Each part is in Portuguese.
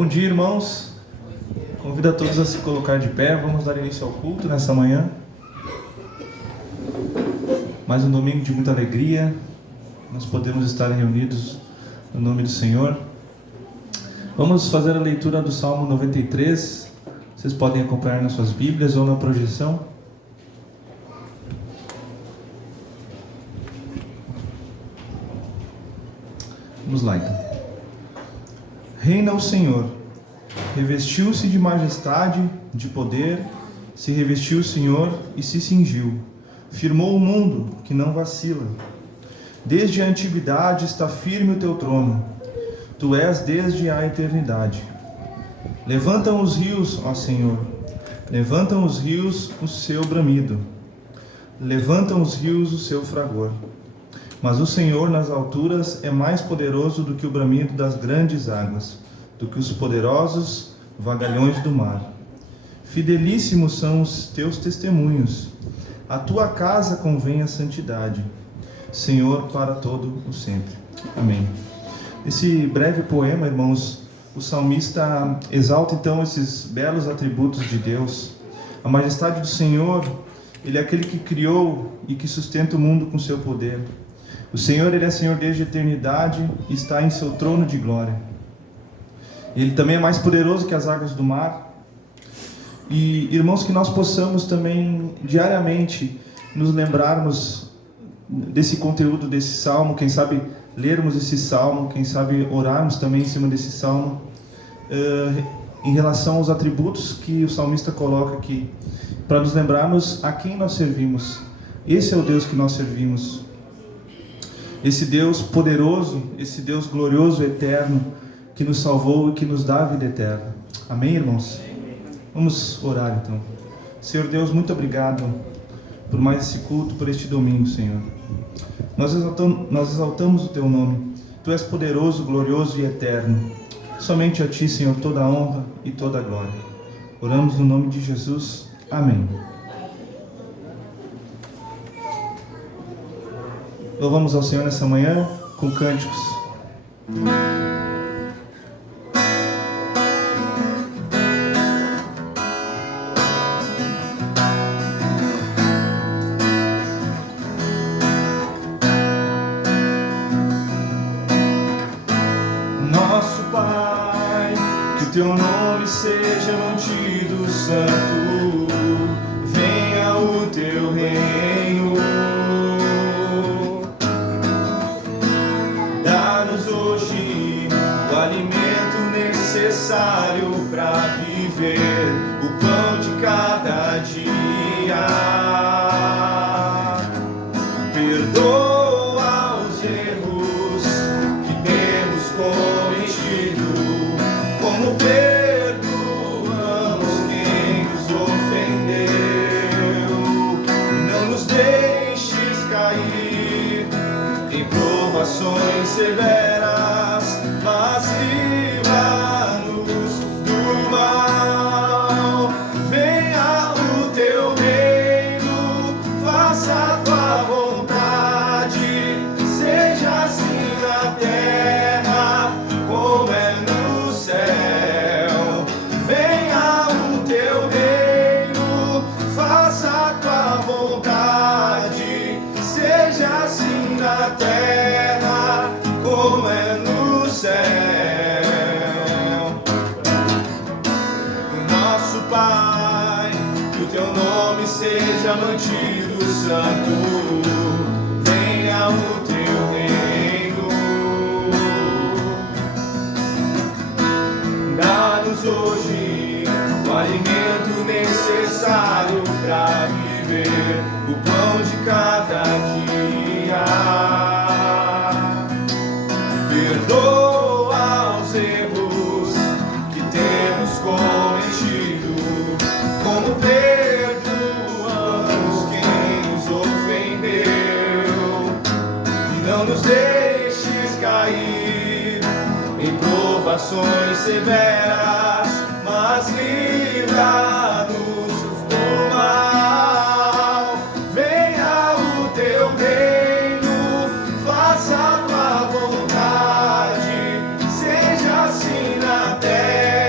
Bom dia, irmãos. Convido a todos a se colocar de pé. Vamos dar início ao culto nessa manhã. Mais um domingo de muita alegria. Nós podemos estar reunidos no nome do Senhor. Vamos fazer a leitura do Salmo 93. Vocês podem acompanhar nas suas Bíblias ou na projeção. Vamos lá então. Reina o Senhor, revestiu-se de majestade, de poder, se revestiu o Senhor e se cingiu. Firmou o mundo, que não vacila. Desde a antiguidade está firme o teu trono. Tu és desde a eternidade. Levantam os rios, ó Senhor, levantam os rios o seu bramido. Levantam os rios o seu fragor. Mas o Senhor nas alturas é mais poderoso do que o bramido das grandes águas, do que os poderosos vagalhões do mar. Fidelíssimos são os teus testemunhos. A tua casa convém a santidade, Senhor, para todo o sempre. Amém. Esse breve poema, irmãos, o salmista exalta então esses belos atributos de Deus. A majestade do Senhor, Ele é aquele que criou e que sustenta o mundo com seu poder. O Senhor, Ele é Senhor desde a eternidade e está em seu trono de glória. Ele também é mais poderoso que as águas do mar. E, irmãos, que nós possamos também diariamente nos lembrarmos desse conteúdo, desse salmo, quem sabe lermos esse salmo, quem sabe orarmos também em cima desse salmo, em relação aos atributos que o salmista coloca aqui, para nos lembrarmos a quem nós servimos. Esse é o Deus que nós servimos. Esse Deus poderoso, esse Deus glorioso, eterno, que nos salvou e que nos dá a vida eterna. Amém, irmãos? Vamos orar então. Senhor Deus, muito obrigado por mais esse culto, por este domingo, Senhor. Nós exaltamos o Teu nome. Tu és poderoso, glorioso e eterno. Somente a Ti, Senhor, toda a honra e toda a glória. Oramos no nome de Jesus. Amém. Louvamos ao Senhor nessa manhã com cânticos. Nosso Pai, que Teu nome seja mantido santo, venha o Teu reino. Necessário para viver, o pão de cada dia. Perdoa os erros que temos cometido, como perdoamos quem nos ofendeu. Não nos deixes cair em provações severas, mas livra-nos do mal. Venha o Teu reino, faça a Tua vontade, seja assim na terra como é no céu. Venha o Teu reino, faça a Tua vontade, seja assim na terra como é no céu. Pai, que o Teu nome seja mantido santo, venha o Teu reino. Dá-nos hoje o alimento necessário para viver, o pão de cada dia. Perdoa os erros que temos cometido, como perdoamos quem nos ofendeu. E não nos deixes cair em provações severas, mas livra-nos do mal. Venha o Teu reino, faça a Tua vontade, seja assim na terra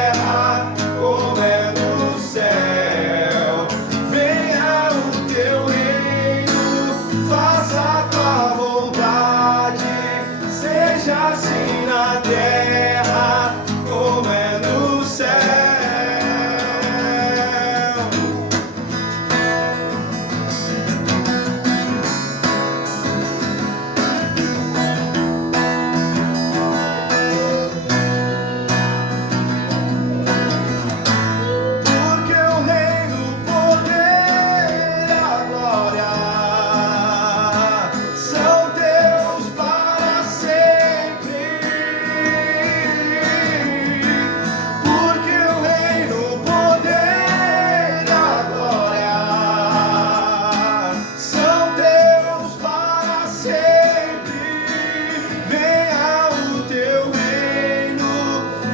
assim na terra como é no céu. Porque o reino, o poder, a glória são teus para sempre. Porque o reino, o poder, a glória são teus para sempre. Venha o teu reino,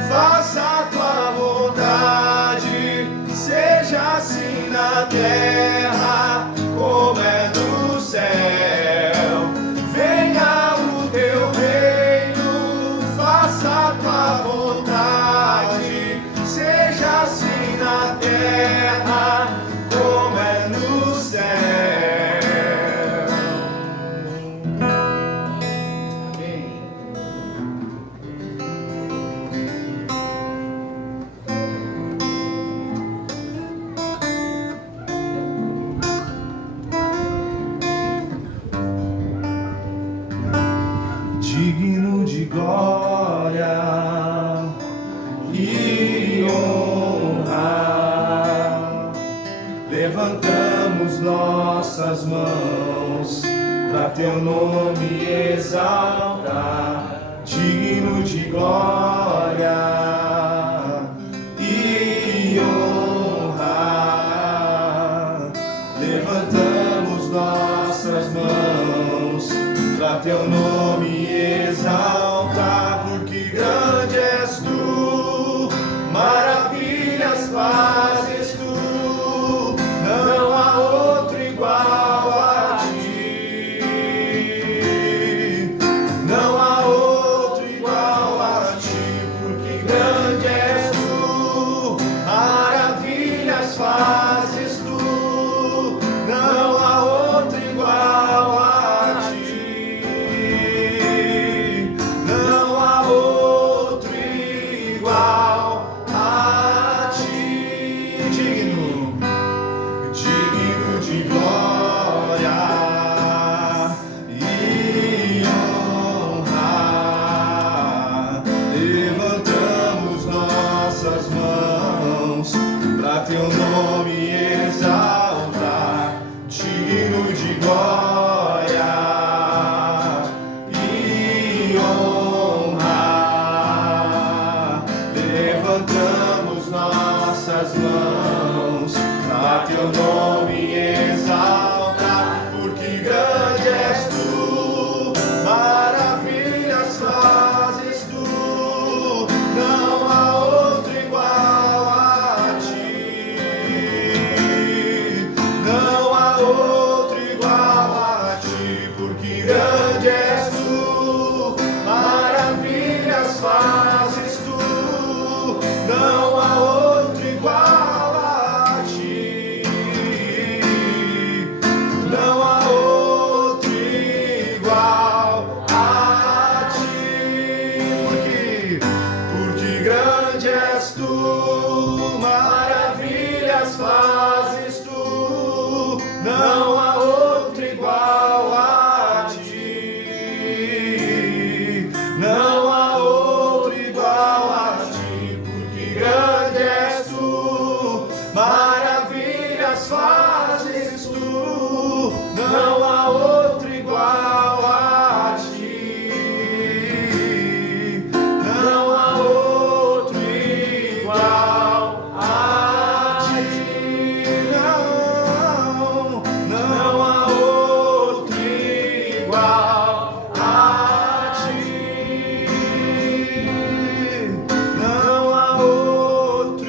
faça a tua vontade, seja assim na terra como é no céu. Venha o teu reino, faça a tua vontade, seja assim na terra como é no céu. Amém. Digno de glória e honra, levantamos nossas mãos para teu nome exaltar. Digno de glória e honra, levantamos nossas mãos para teu nome exaltar, porque grande és tu, maravilhas fazes tu, não há outro igual a ti, não há outro igual a ti, porque grande és tu, maravilhas fazes tu, não há outro igual a ti, não há outro igual a ti. Digno de glória e honra, levantamos nossas mãos para teu nome exaltar. Digno de glória e honra, levantamos nossas mãos para teu nome exaltar, porque grande és tu, maravilhas fazes tu, não há outro igual a ti, não há outro igual a ti, porque grande és tu, maravilhas fazes tu, não há outro igual a ti, não há outro igual a ti, porque grande és tu, maravilhas fazes tu, não há outro igual a ti, não há outro igual a ti, porque grande és tu, maravilhas fazes tu, não há outro igual a ti, não há outro igual a ti, não há outro igual a ti, não há outro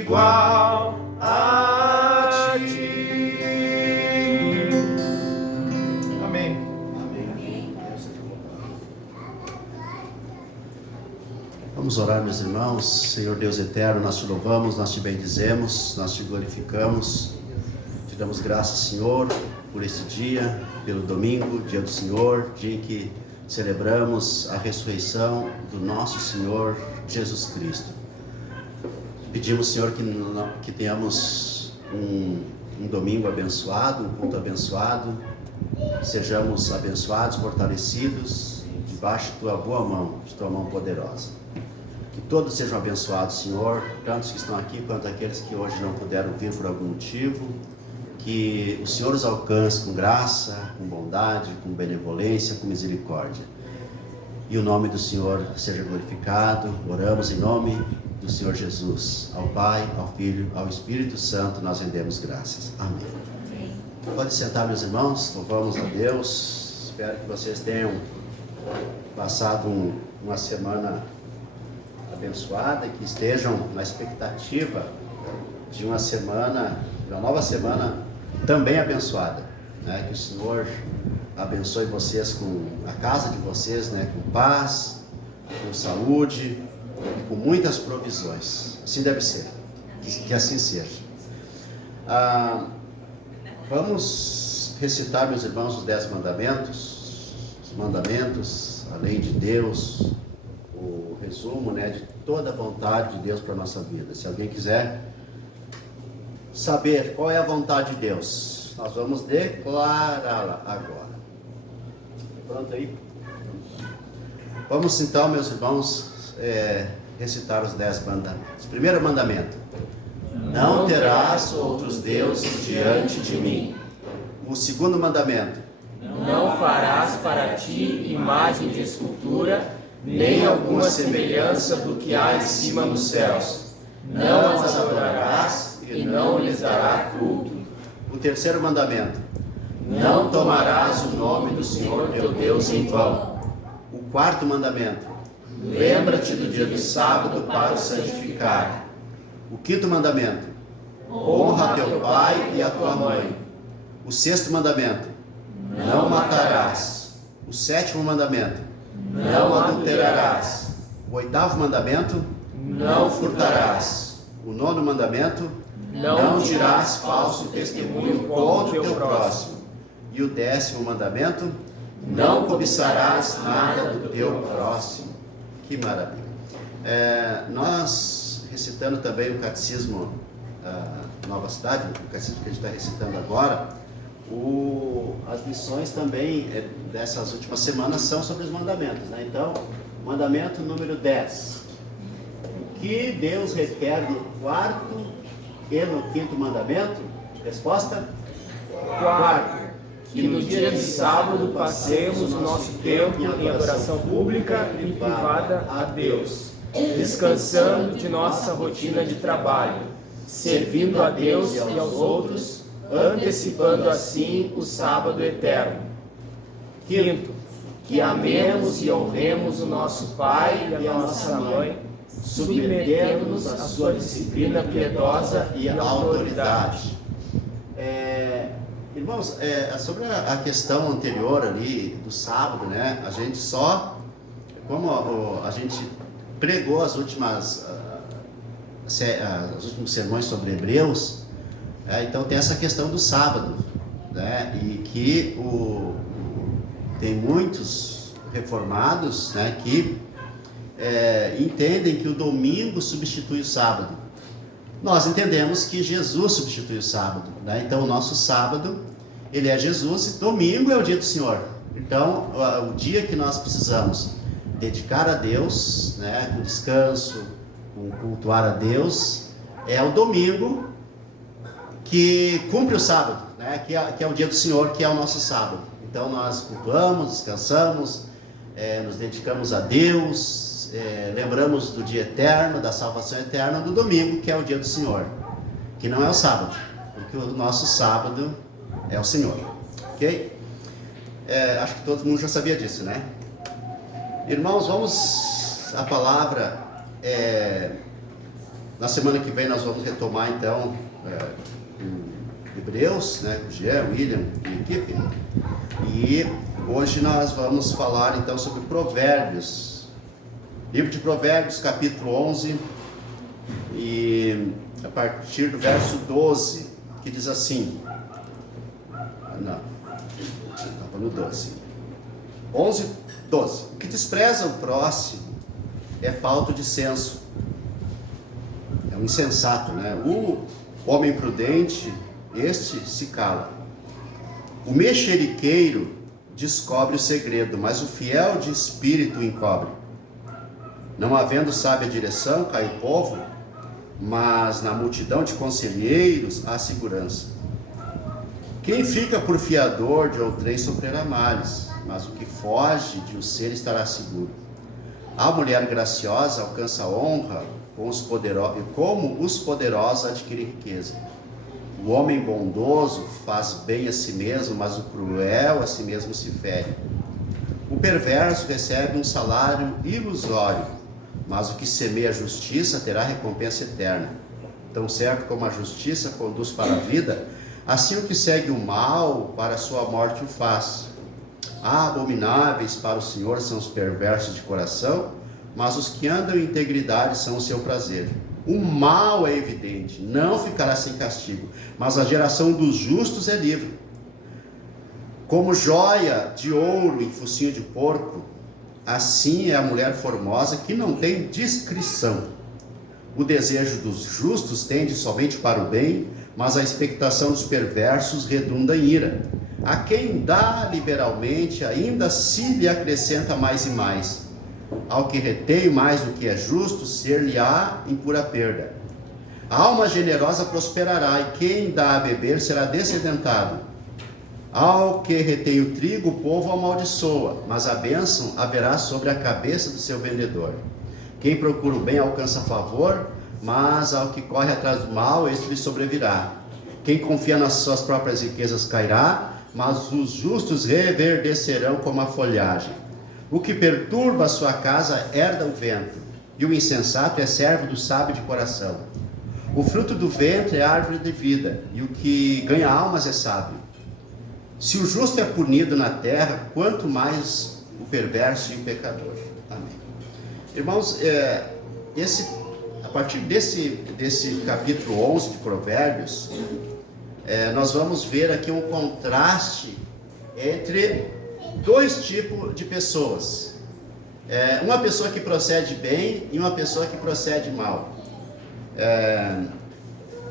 igual a ti. Amém. Vamos orar, meus irmãos. Senhor Deus eterno, nós te louvamos, nós te bendizemos, nós te glorificamos. Te damos graças, Senhor, por esse dia, pelo domingo, dia do Senhor, dia em que celebramos a ressurreição do nosso Senhor Jesus Cristo. Pedimos, Senhor, que tenhamos um domingo abençoado, um culto abençoado, sejamos abençoados, fortalecidos, debaixo de Tua boa mão, de Tua mão poderosa. Que todos sejam abençoados, Senhor, tanto os que estão aqui quanto aqueles que hoje não puderam vir por algum motivo. Que o Senhor os alcance com graça, com bondade, com benevolência, com misericórdia. E o nome do Senhor seja glorificado. Oramos em nome do Senhor Jesus. Ao Pai, ao Filho, ao Espírito Santo, nós rendemos graças. Amém. Pode sentar, meus irmãos. Louvamos a Deus. Espero que vocês tenham passado uma semana abençoada e que estejam na expectativa de uma nova semana também abençoada, né? Que o Senhor abençoe vocês com a casa de vocês, né? Com paz, com saúde e com muitas provisões. Assim deve ser, que assim seja. Vamos recitar, meus irmãos, os 10 mandamentos, a lei de Deus, o resumo, né, de toda a vontade de Deus para a nossa vida. Se alguém quiser saber qual é a vontade de Deus, nós vamos declará-la agora. Pronto aí? Vamos então, meus irmãos, recitar os 10 mandamentos. Primeiro mandamento: não terás outros deuses diante de mim. O segundo mandamento: não farás para ti imagem de escultura, nem alguma semelhança do que há em cima nos céus. Não as adorarás e não lhes dará culto. O terceiro mandamento: não tomarás o nome do Senhor teu Deus em vão. O quarto mandamento: lembra-te do dia do sábado para o santificar. O quinto mandamento: honra teu pai e a tua mãe. O sexto mandamento: não matarás. O sétimo mandamento: não adulterarás. O oitavo mandamento: não furtarás. O nono mandamento: não dirás falso testemunho contra o teu próximo. E o 10º mandamento: não cobiçarás nada do teu próximo. Que maravilha! Nós, recitando também o Catecismo Nova Cidade, o Catecismo que a gente está recitando agora, as lições também dessas últimas semanas são sobre os mandamentos, né? Então, mandamento número 10. O que Deus requer no quarto e no quinto mandamento? Resposta: quarto, que no dia de sábado passemos o nosso tempo em adoração pública e privada a Deus, descansando de nossa rotina de trabalho, servindo a Deus e aos outros, antecipando assim o sábado eterno. Quinto, que amemos e honremos o nosso pai e a nossa mãe, submetendo-nos à sua disciplina piedosa e à autoridade. Irmãos, sobre a questão anterior ali do sábado, né? A gente como a gente pregou os últimos sermões sobre Hebreus, então tem essa questão do sábado, né? E que tem muitos reformados, né, que entendem que o domingo substitui o sábado. Nós entendemos que Jesus substitui o sábado, né? Então o nosso sábado, ele é Jesus, e domingo é o dia do Senhor. Então o dia que nós precisamos dedicar a Deus, né, com descanso, com cultuar a Deus, é o domingo que cumpre o sábado, né, que é o dia do Senhor, que é o nosso sábado. Então nós cultuamos, descansamos, nos dedicamos a Deus, lembramos do dia eterno, da salvação eterna, do domingo, que é o dia do Senhor, que não é o sábado, porque o nosso sábado é o Senhor, ok? Acho que todo mundo já sabia disso, né? Irmãos, vamos à palavra. Na semana que vem nós vamos retomar então Hebreus, né, com o Jean, William e equipe. E hoje nós vamos falar então sobre Provérbios. Livro de Provérbios, capítulo 11, e a partir do verso 12, que diz assim. Não, estava no 12. 11, 12. O que despreza o próximo é falta de senso. É um insensato, né? O homem prudente, este se cala. O mexeriqueiro descobre o segredo, mas o fiel de espírito encobre. Não havendo sábia direção, cai o povo, mas na multidão de conselheiros há segurança. Quem fica por fiador de outrem sofrerá males, mas o que foge de um ser estará seguro. A mulher graciosa alcança honra, como os poderosos adquirem riqueza. O homem bondoso faz bem a si mesmo, mas o cruel a si mesmo se fere. O perverso recebe um salário ilusório, mas o que semeia a justiça terá recompensa eterna. Tão certo como a justiça conduz para a vida, assim o que segue o mal para a sua morte o faz. Abomináveis para o Senhor são os perversos de coração, mas os que andam em integridade são o seu prazer. O mal é evidente, não ficará sem castigo, mas a geração dos justos é livre. Como joia de ouro em focinho de porco, assim é a mulher formosa que não tem discrição. O desejo dos justos tende somente para o bem, mas a expectação dos perversos redunda em ira. A quem dá liberalmente, ainda se lhe acrescenta mais e mais. Ao que retém mais do que é justo, ser-lhe-á em pura perda. A alma generosa prosperará, e quem dá a beber será descedentado. Ao que retém o trigo, o povo amaldiçoa, mas a bênção haverá sobre a cabeça do seu vendedor. Quem procura o bem alcança favor, mas ao que corre atrás do mal, este lhe sobrevirá. Quem confia nas suas próprias riquezas cairá, mas os justos reverdecerão como a folhagem. O que perturba a sua casa herda o vento, e o insensato é servo do sábio de coração. O fruto do ventre é árvore de vida, e o que ganha almas é sábio. Se o justo é punido na terra, quanto mais o perverso e o pecador. Amém. Irmãos, a partir desse capítulo 11 de Provérbios, nós vamos ver aqui um contraste entre dois tipos de pessoas. Uma pessoa que procede bem e uma pessoa que procede mal.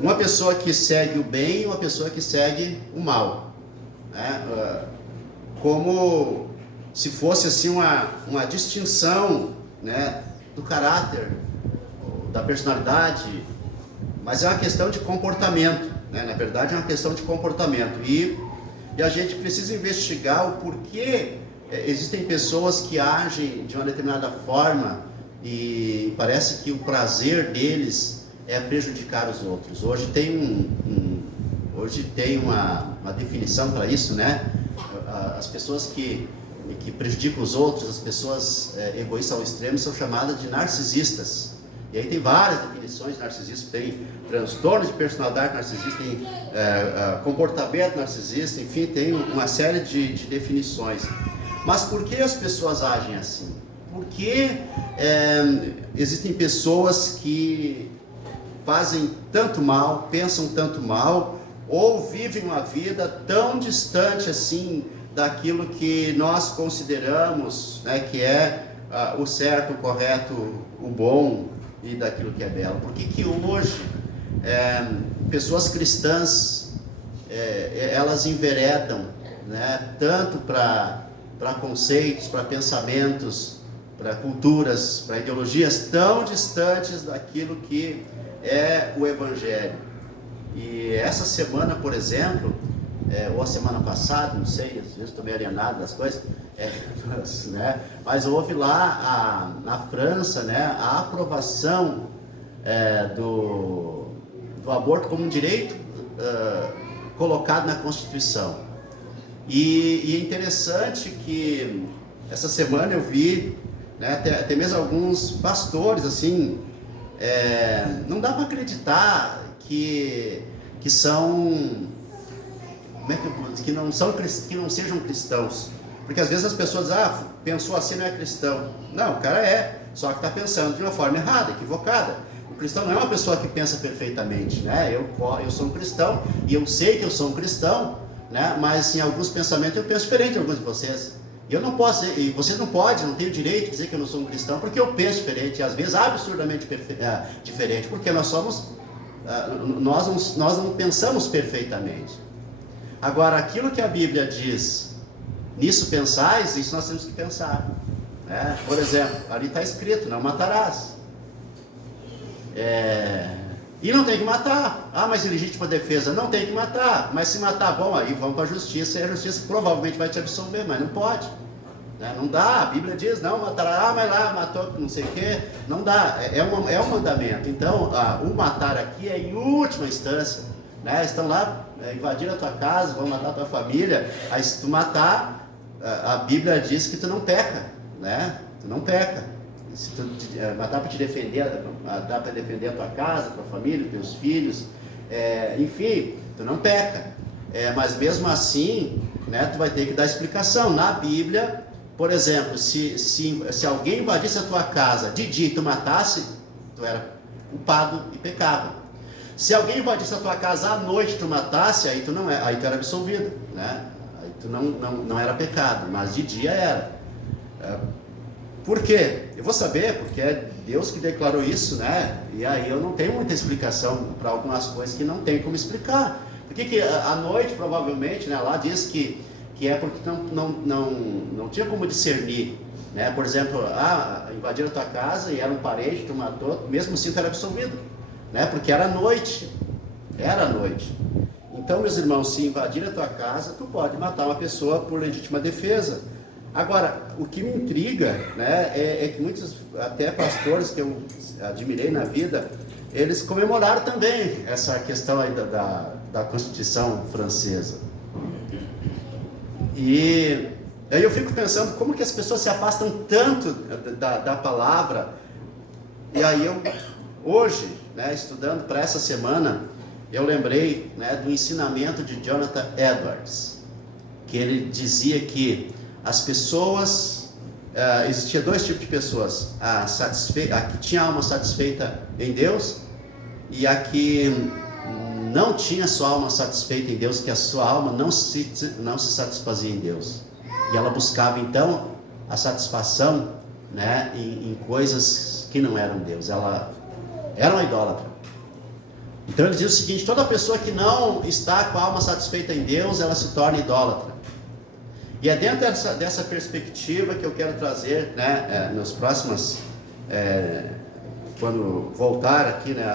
Uma pessoa que segue o bem e uma pessoa que segue o mal. Como se fosse assim uma distinção, né, do caráter, da personalidade, mas é uma questão de comportamento, né? Na verdade é uma questão de comportamento, e a gente precisa investigar o porquê existem pessoas que agem de uma determinada forma e parece que o prazer deles é prejudicar os outros. Hoje tem uma definição para isso, né? As pessoas que prejudicam os outros, as pessoas egoístas ao extremo, são chamadas de narcisistas. E aí tem várias definições de narcisismo. Tem transtorno de personalidade narcisista, tem comportamento narcisista, enfim, tem uma série de definições. Mas por que as pessoas agem assim? Por que existem pessoas que fazem tanto mal, pensam tanto mal, ou vivem uma vida tão distante assim daquilo que nós consideramos, né, que é o certo, o correto, o bom, e daquilo que é belo? Por que hoje pessoas cristãs elas enveredam, né, tanto para conceitos, para pensamentos, para culturas, para ideologias tão distantes daquilo que é o Evangelho? E essa semana, por exemplo, ou a semana passada, não sei, às vezes estou meio alienado das coisas, né? Mas houve lá na França, né, a aprovação do aborto como um direito colocado na Constituição. E é interessante que essa semana eu vi, né, até mesmo alguns pastores assim, não dá para acreditar que são, que não sejam cristãos, porque às vezes as pessoas pensou assim, não é cristão. Não, o cara só que está pensando de uma forma errada, equivocada. O cristão não é uma pessoa que pensa perfeitamente, né? Eu sou um cristão e eu sei que eu sou um cristão, né? Mas em alguns pensamentos eu penso diferente de alguns de vocês. Eu não posso, e vocês não podem, não têm o direito de dizer que eu não sou um cristão, porque eu penso diferente, e às vezes absurdamente diferente, porque nós não pensamos perfeitamente. Agora, aquilo que a Bíblia diz, nisso pensais, isso nós temos que pensar. Né? Por exemplo, ali está escrito, não matarás. E não tem que matar. Mas legítima defesa, não tem que matar. Mas se matar, bom, aí vamos para a justiça, e a justiça provavelmente vai te absolver, mas não pode. Né? Não dá, a Bíblia diz, não matará, mas lá matou não sei o que, não dá, é um mandamento. Então, o matar aqui é em última instância. Né? Estão lá, invadindo a tua casa, vão matar a tua família, aí se tu matar, a Bíblia diz que tu não peca, né? Tu não peca. Se tu matar para te defender, matar para defender a tua casa, a tua família, teus filhos, enfim, tu não peca. Mas mesmo assim, né, tu vai ter que dar explicação. Na Bíblia, por exemplo, se alguém invadisse a tua casa de dia e tu matasse, tu era culpado e pecava. Se alguém invadisse a tua casa à noite e tu matasse, aí tu era absolvido, né? Aí tu não era pecado, mas de dia era. Por quê? Eu vou saber, porque é Deus que declarou isso, né? E aí eu não tenho muita explicação para algumas coisas que não tem como explicar. Por que à noite, provavelmente, né, lá diz que é porque não tinha como discernir, né? Por exemplo, invadiram a tua casa e era um parente, tu matou, mesmo assim tu era absolvido, né? Porque era noite. Então, meus irmãos, se invadir a tua casa, tu pode matar uma pessoa por legítima defesa. Agora, o que me intriga, né, é que muitos, até pastores que eu admirei na vida, eles comemoraram também essa questão aí da Constituição francesa. E aí eu fico pensando como que as pessoas se afastam tanto da palavra. E aí hoje, né, estudando para essa semana, eu lembrei, né, do ensinamento de Jonathan Edwards, que ele dizia que as pessoas, existia dois tipos de pessoas, a que tinha alma satisfeita em Deus e a que não tinha sua alma satisfeita em Deus, que a sua alma não se satisfazia em Deus. E ela buscava então a satisfação, né, em coisas que não eram Deus. Ela era uma idólatra. Então ele diz o seguinte: toda pessoa que não está com a alma satisfeita em Deus, ela se torna idólatra. E é dentro dessa perspectiva que eu quero trazer, né, nos próximos, quando voltar aqui, né,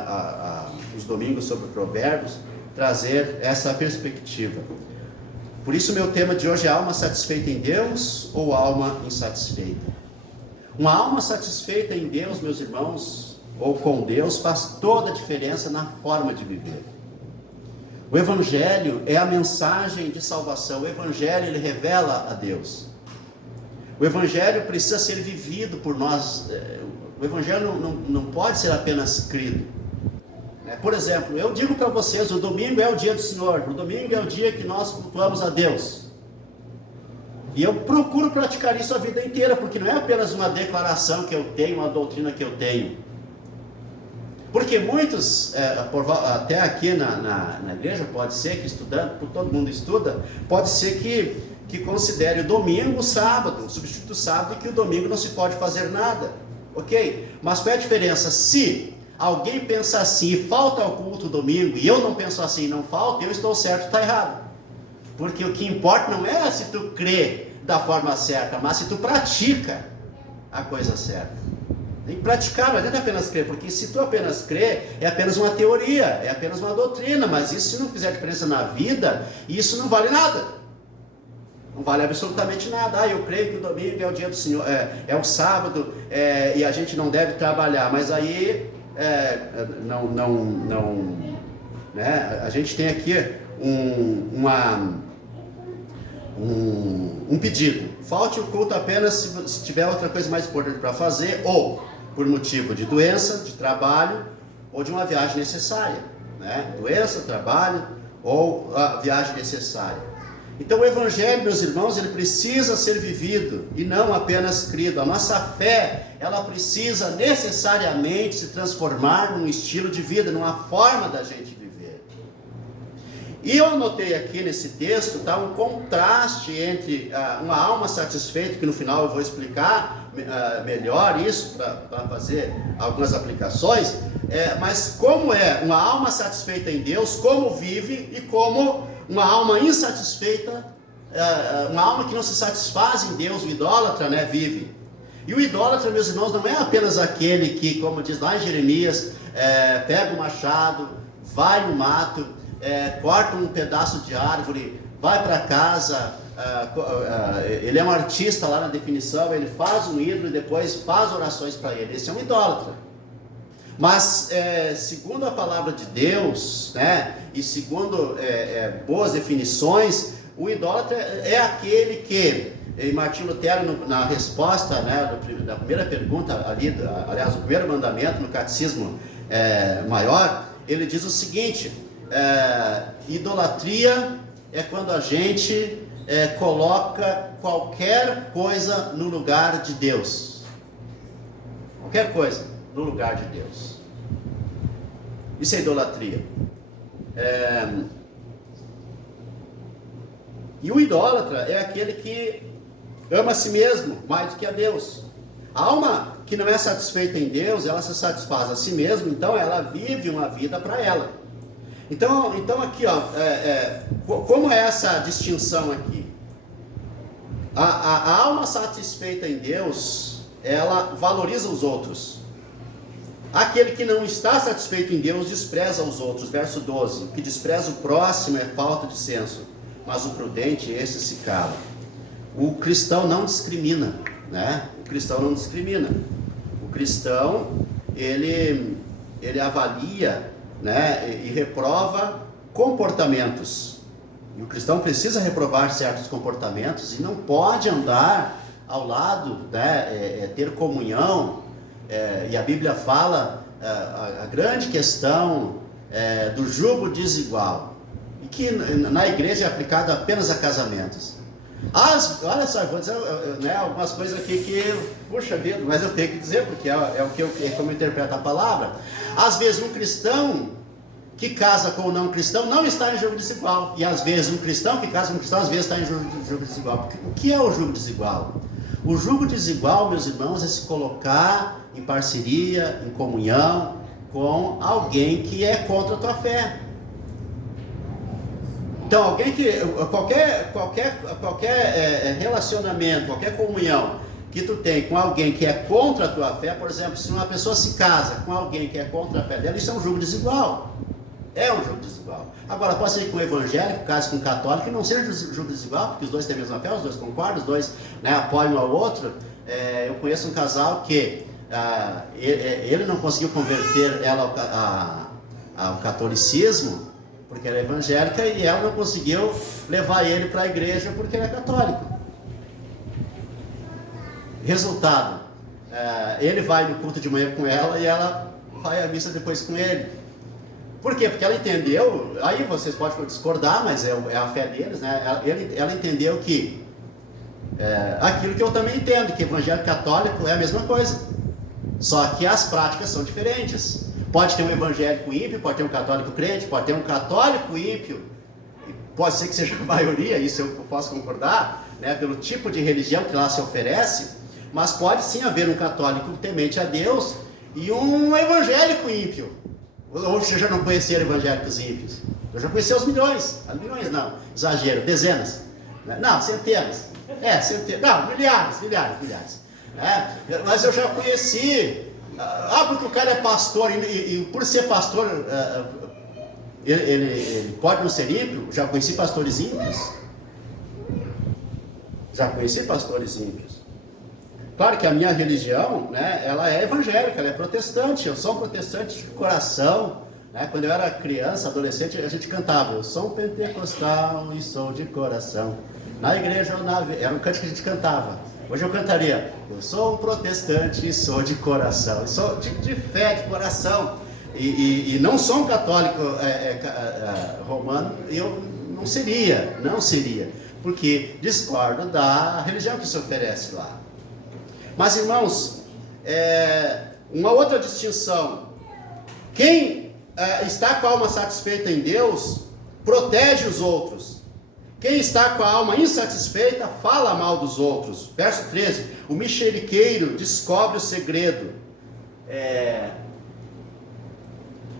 os domingos sobre Provérbios, trazer essa perspectiva. Por isso meu tema de hoje é alma satisfeita em Deus ou alma insatisfeita? Uma alma satisfeita em Deus, meus irmãos, ou com Deus, faz toda a diferença na forma de viver. O Evangelho é a mensagem de salvação. O Evangelho, ele revela a Deus. O Evangelho precisa ser vivido por nós. O Evangelho não pode ser apenas crido. Por exemplo, eu digo para vocês, o domingo é o dia do Senhor. O domingo é o dia que nós cultuamos a Deus. E eu procuro praticar isso a vida inteira, porque não é apenas uma declaração que eu tenho, uma doutrina que eu tenho. Porque muitos, até aqui na igreja, pode ser que estudando, todo mundo estuda, pode ser que considere o domingo o sábado, substitui o sábado, e que o domingo não se pode fazer nada. Ok? Mas qual é a diferença? Se alguém pensa assim e falta ao culto domingo, e eu não penso assim e não falta, eu estou certo, está errado. Porque o que importa não é se tu crê da forma certa, mas se tu pratica a coisa certa. Tem que praticar, não adianta apenas crer, porque se tu apenas crer, é apenas uma teoria, é apenas uma doutrina, mas isso, se não fizer diferença na vida, isso não vale nada. Não vale absolutamente nada. Eu creio que o domingo é o dia do Senhor, é o sábado, e a gente não deve trabalhar, mas aí né? A gente tem aqui um pedido: falte o culto apenas se tiver outra coisa mais importante para fazer, ou por motivo de doença, de trabalho, ou de uma viagem necessária, né? Doença, trabalho, ou a viagem necessária. Então o Evangelho, meus irmãos, ele precisa ser vivido e não apenas crido. A nossa fé, ela precisa necessariamente se transformar num estilo de vida, numa forma da gente viver. E eu anotei aqui nesse texto, tá, um contraste entre uma alma satisfeita, que no final eu vou explicar melhor isso, para fazer algumas aplicações, mas como é uma alma satisfeita em Deus, como vive, e como uma alma insatisfeita, uma alma que não se satisfaz em Deus, o idólatra, né, vive. E o idólatra, meus irmãos, não é apenas aquele que, como diz lá em Jeremias, pega o machado, vai no mato, corta um pedaço de árvore, vai para casa, ele é um artista lá na definição, ele faz um ídolo e depois faz orações para ele. Esse é um idólatra. Mas segundo a palavra de Deus, né, e segundo boas definições, o idólatra é aquele que, e Martinho Lutero, na resposta, né, da primeira pergunta ali, aliás, o primeiro mandamento no Catecismo Maior, ele diz o seguinte: idolatria é quando a gente coloca qualquer coisa no lugar de Deus. Qualquer coisa no lugar de Deus. Isso é idolatria. E o idólatra é aquele que ama a si mesmo mais do que a Deus. A alma que não é satisfeita em Deus, ela se satisfaz a si mesma, então ela vive uma vida para ela. Então aqui, ó, como é essa distinção aqui? A alma satisfeita em Deus, ela valoriza os outros. Aquele que não está satisfeito em Deus despreza os outros. Verso 12: o que despreza o próximo é falta de senso, mas o prudente, esse se cala. O cristão não discrimina, né? O cristão não discrimina. O cristão, ele avalia, né, e reprova comportamentos. E o cristão precisa reprovar certos comportamentos e não pode andar ao lado, né, ter comunhão. E a Bíblia fala a grande questão do jugo desigual, e que na igreja é aplicado apenas a casamentos. Olha só, vou dizer, né, algumas coisas aqui que, puxa vida, mas eu tenho que dizer, porque é como eu interpreto a palavra. Às vezes um cristão que casa com um não cristão não está em jugo desigual, e às vezes um cristão que casa com um cristão às vezes está em jugo desigual. O que é o jugo desigual? O jugo desigual, meus irmãos, é se colocar em parceria, em comunhão com alguém que é contra a tua fé. Então, alguém que, qualquer relacionamento, qualquer comunhão que tu tem com alguém que é contra a tua fé, por exemplo, se uma pessoa se casa com alguém que é contra a fé dela, isso é um jugo desigual. É um jugo desigual. Agora, pode ser que um evangélico case com um católico e não seja jugo desigual, porque os dois têm a mesma fé, os dois concordam, os dois, né, apoiam um ao outro. Eu conheço um casal que ele não conseguiu converter ela ao catolicismo, porque ela é evangélica, e ela não conseguiu levar ele para a igreja porque ele é católico. Resultado, ele vai no culto de manhã com ela e ela vai à missa depois com ele. Por quê? Porque ela entendeu, aí vocês podem discordar, mas é a fé deles, né? Ela entendeu que aquilo que eu também entendo, que evangélico católico é a mesma coisa, só que as práticas são diferentes. Pode ter um evangélico ímpio, pode ter um católico crente, pode ter um católico ímpio, pode ser que seja a maioria, isso eu posso concordar, né, pelo tipo de religião que lá se oferece, mas pode sim haver um católico temente a Deus e um evangélico ímpio. Ou vocês já não conheceram evangélicos ímpios? Eu já conheci os milhões não, exagero, dezenas, não, centenas, não, milhares, mas eu já conheci. Porque o cara é pastor e por ser pastor ele pode não ser ímpio. Já conheci pastores ímpios. Claro que a minha religião, né, ela é evangélica, ela é protestante. Eu sou um protestante de coração, né? Quando eu era criança, adolescente, a gente cantava: eu sou um pentecostal e sou de coração. Na igreja, era um canto que a gente cantava. Hoje eu cantaria: eu sou um protestante e sou de coração. Eu sou de fé, de coração. E não sou um católico romano. Eu não seria. Porque discordo da religião que se oferece lá. Mas, irmãos, uma outra distinção. Quem está com a alma satisfeita em Deus, protege os outros. Quem está com a alma insatisfeita, fala mal dos outros. Verso 13, o mexeriqueiro descobre o segredo.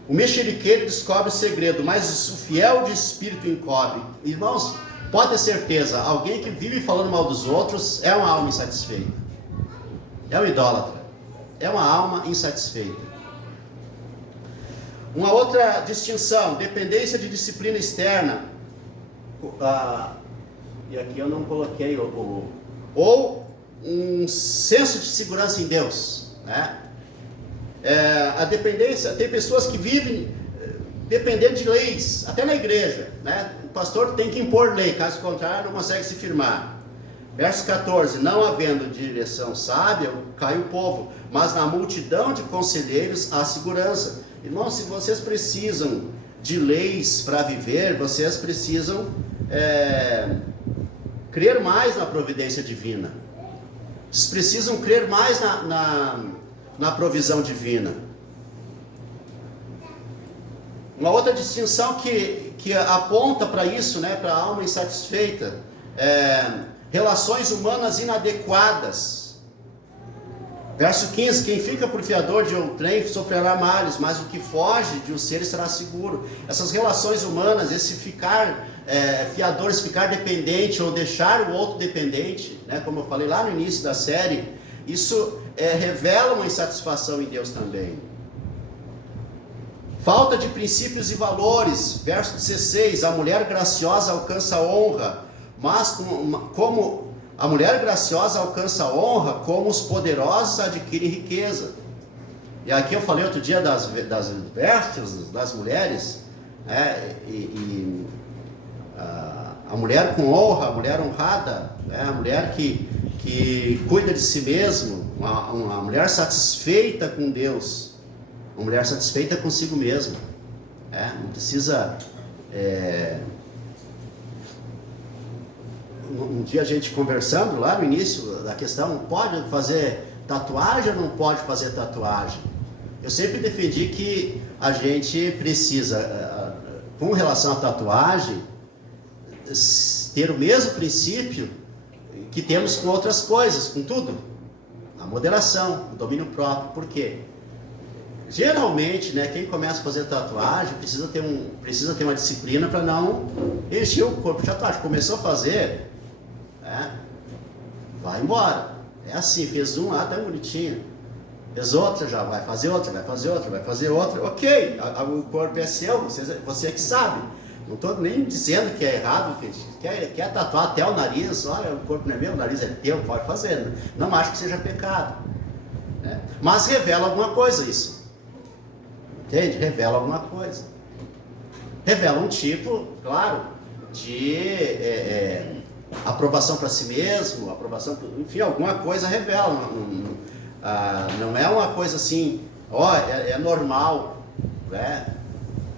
O mexeriqueiro descobre o segredo, mas o fiel de espírito encobre. Irmãos, pode ter certeza, alguém que vive falando mal dos outros é uma alma insatisfeita. É um idólatra. É uma alma insatisfeita. Uma outra distinção, dependência de disciplina externa. E aqui eu não coloquei ou um senso de segurança em Deus, né? A dependência, tem pessoas que vivem dependendo de leis, até na igreja, né? O pastor tem que impor lei, caso contrário não consegue se firmar. Verso 14, não havendo direção sábia, cai o povo, mas na multidão de conselheiros há segurança. Irmãos, se vocês precisam de leis para viver, vocês precisam crer mais na providência divina. Vocês precisam crer mais na provisão divina. Uma outra distinção que aponta para isso, né, para a alma insatisfeita, relações humanas inadequadas. Verso 15, quem fica por fiador de outrem sofrerá males, mas o que foge de um ser será seguro. Essas relações humanas, esse ficar fiador, esse ficar dependente ou deixar o outro dependente, né, como eu falei lá no início da série, isso revela uma insatisfação em Deus também. Falta de princípios e valores. Verso 16, a mulher graciosa alcança honra, mas como a mulher graciosa alcança honra, como os poderosos adquirem riqueza. E aqui eu falei outro dia das vestes das mulheres, a mulher com honra, a mulher honrada, a mulher que cuida de si mesmo, uma mulher satisfeita com Deus, uma mulher satisfeita consigo mesma, não precisa... Um dia a gente conversando lá no início da questão, pode fazer tatuagem ou não pode fazer tatuagem? Eu sempre defendi que a gente precisa, com relação à tatuagem, ter o mesmo princípio que temos com outras coisas, com tudo. A moderação, o domínio próprio. Por quê? Geralmente, né, quem começa a fazer tatuagem precisa ter uma disciplina para não encher o corpo de tatuagem. Começou a fazer, vai embora. É assim, fez um lá, tá bonitinho. Fez outra, já vai fazer outra, vai fazer outra, vai fazer outra. Ok, o corpo é seu, você que sabe. Não estou nem dizendo que é errado, quer tatuar até o nariz, olha, o corpo não é meu, o nariz é teu, pode fazer. Não acho que seja pecado. Mas revela alguma coisa isso. Entende? Revela alguma coisa. Revela um tipo, claro, de aprovação para si mesmo, enfim, alguma coisa revela. Não é uma coisa assim, é normal,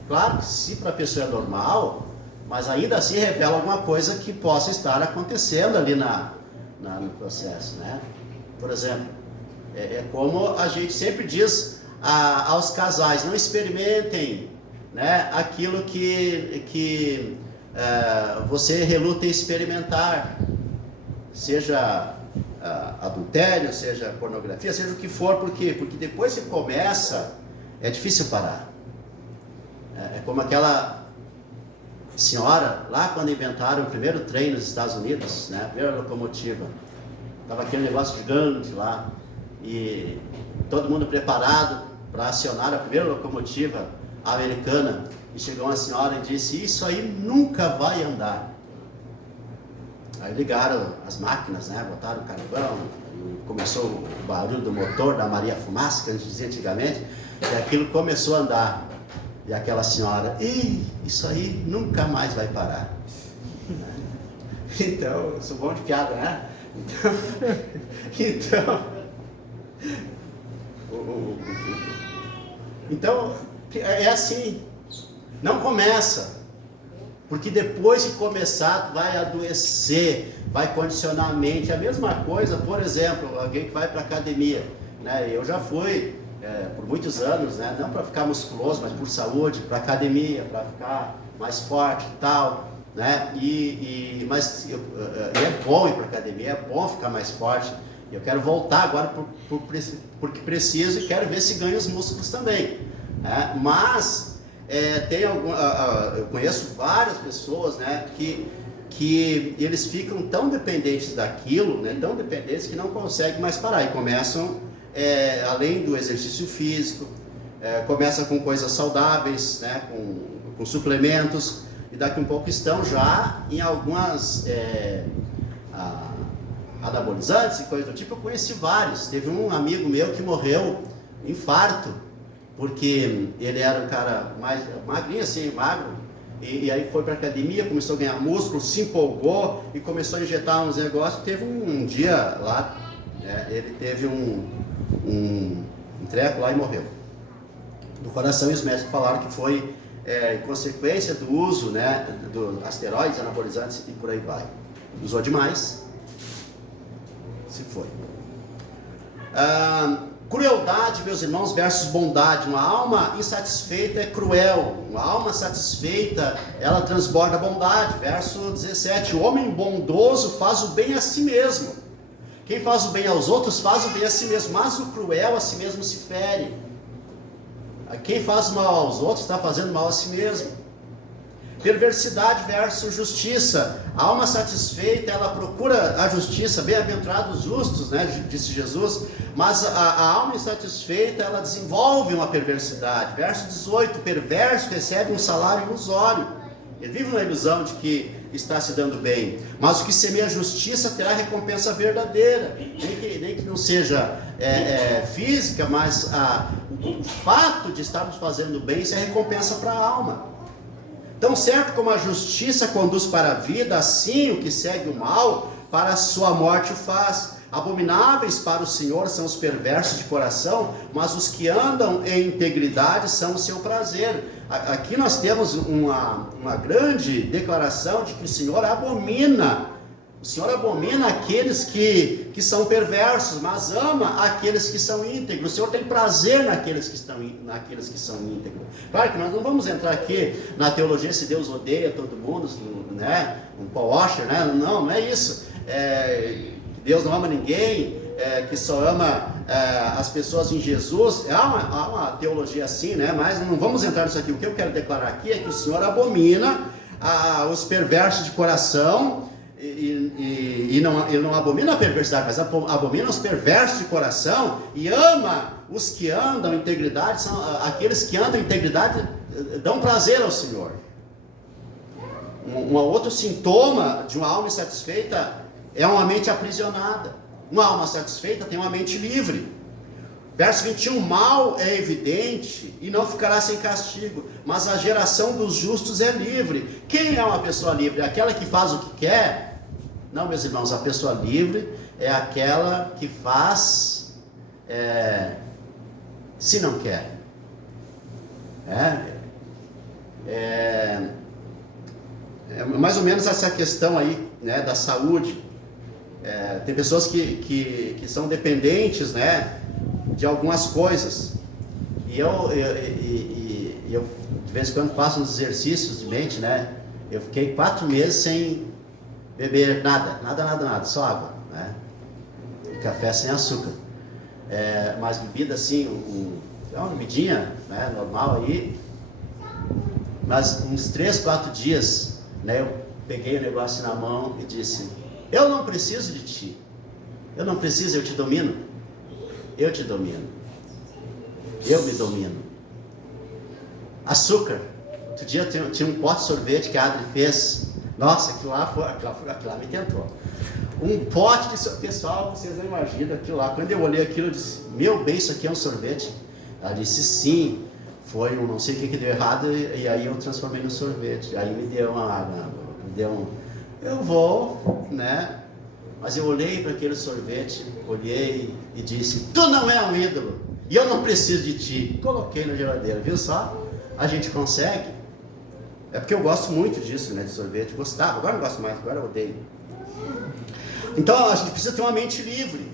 Claro que se para a pessoa é normal, mas ainda assim revela alguma coisa que possa estar acontecendo ali no processo, né? Por exemplo, como a gente sempre diz aos casais, não experimentem, né, aquilo que você reluta em experimentar, seja adultério, seja pornografia, seja o que for. Por quê? Porque depois que começa, é difícil parar. É como aquela senhora, lá quando inventaram o primeiro trem nos Estados Unidos, né, a primeira locomotiva, estava aquele negócio gigante lá, e todo mundo preparado para acionar a primeira locomotiva americana, e chegou uma senhora e disse, isso aí nunca vai andar. Aí ligaram as máquinas, né, botaram o carvão, e começou o barulho do motor, da Maria Fumaça, que a gente dizia antigamente, e aquilo começou a andar. E aquela senhora, isso aí nunca mais vai parar. Então, eu sou bom de piada, né? Então, é assim, não começa, porque depois de começar, tu vai adoecer, vai condicionar a mente. A mesma coisa, por exemplo, alguém que vai para a academia, né? Eu já fui por muitos anos, né? Não para ficar musculoso, mas por saúde, para academia, para ficar mais forte e tal, né? Mas é bom ir para academia, é bom ficar mais forte. Eu quero voltar agora porque preciso e quero ver se ganho os músculos também, né? Mas eu conheço várias pessoas, né, que eles ficam tão dependentes daquilo, né, tão dependentes que não conseguem mais parar e começam, além do exercício físico, começam com coisas saudáveis, né, com suplementos, e daqui um pouco estão já em algumas anabolizantes e coisas do tipo. Eu conheci vários. Teve um amigo meu que morreu infarto, porque ele era um cara mais magrinho assim, magro, e aí foi para academia, começou a ganhar músculo, se empolgou e começou a injetar uns negócios. Teve um dia lá, ele teve um treco lá e morreu do coração, e os médicos falaram que foi em consequência do uso, né, dos asteroides, anabolizantes e por aí vai. Usou demais, se foi. Crueldade, meus irmãos, versus bondade. Uma alma insatisfeita é cruel. Uma alma satisfeita, ela transborda bondade. Verso 17: o homem bondoso faz o bem a si mesmo. Quem faz o bem aos outros faz o bem a si mesmo, mas o cruel a si mesmo se fere. Quem faz mal aos outros está fazendo mal a si mesmo. Perversidade versus justiça. A alma satisfeita, ela procura a justiça. Bem-aventurados os justos, né, disse Jesus. Mas a alma insatisfeita, ela desenvolve uma perversidade. Verso 18: perverso recebe um salário ilusório. Ele vive na ilusão de que está se dando bem. Mas o que semeia a justiça terá recompensa verdadeira. Nem que não seja física, mas o fato de estarmos fazendo bem, isso é recompensa para a alma. Tão certo como a justiça conduz para a vida, assim o que segue o mal, para a sua morte o faz. Abomináveis para o Senhor são os perversos de coração, mas os que andam em integridade são o seu prazer. Aqui nós temos uma grande declaração de que o Senhor abomina aqueles que são perversos, mas ama aqueles que são íntegros. O Senhor tem prazer naqueles que são íntegros. Claro que nós não vamos entrar aqui na teologia se Deus odeia todo mundo, né? Um Paul Washer, né? Não é isso. Deus não ama ninguém, que só ama as pessoas em Jesus. Há uma teologia assim, né? Mas não vamos entrar nisso aqui. O que eu quero declarar aqui é que o Senhor abomina os perversos de coração. Ele não abomina a perversidade, mas abomina os perversos de coração e ama os que andam em integridade. São aqueles que andam em integridade, dão prazer ao Senhor. Um outro sintoma de uma alma insatisfeita é uma mente aprisionada. Uma alma satisfeita tem uma mente livre. Verso 21: mal é evidente e não ficará sem castigo, mas a geração dos justos é livre. Quem é uma pessoa livre? Aquela que faz o que quer? Não, meus irmãos, a pessoa livre é aquela que faz se não quer. É mais ou menos essa questão aí, né, da saúde. Tem pessoas que são dependentes, né, de algumas coisas. E eu de vez em quando faço uns exercícios de mente, né? Eu fiquei 4 meses sem beber nada, só água, né? E café sem açúcar. Mas bebida assim, uma bebidinha, né, normal aí. Mas uns 3, 4 dias, né, eu peguei o negócio na mão e disse: eu não preciso de ti. Eu não preciso, eu te domino. Eu te domino. Eu me domino. Açúcar. Outro dia tinha um pote de sorvete que a Adri fez. Nossa, aquilo lá me tentou. Um pote de sorvete. Pessoal, vocês não imaginam aquilo lá. Quando eu olhei aquilo, eu disse: meu bem, isso aqui é um sorvete? Ela disse: sim. Foi um não sei o que deu errado, e aí eu transformei no sorvete. Aí me deu uma água, eu vou, né? Mas eu olhei para aquele sorvete, olhei e disse: tu não é um ídolo, e eu não preciso de ti. Coloquei na geladeira, viu só? A gente consegue. É porque eu gosto muito disso, né, de sorvete. Gostava, agora não gosto mais, agora eu odeio. Então a gente precisa ter uma mente livre.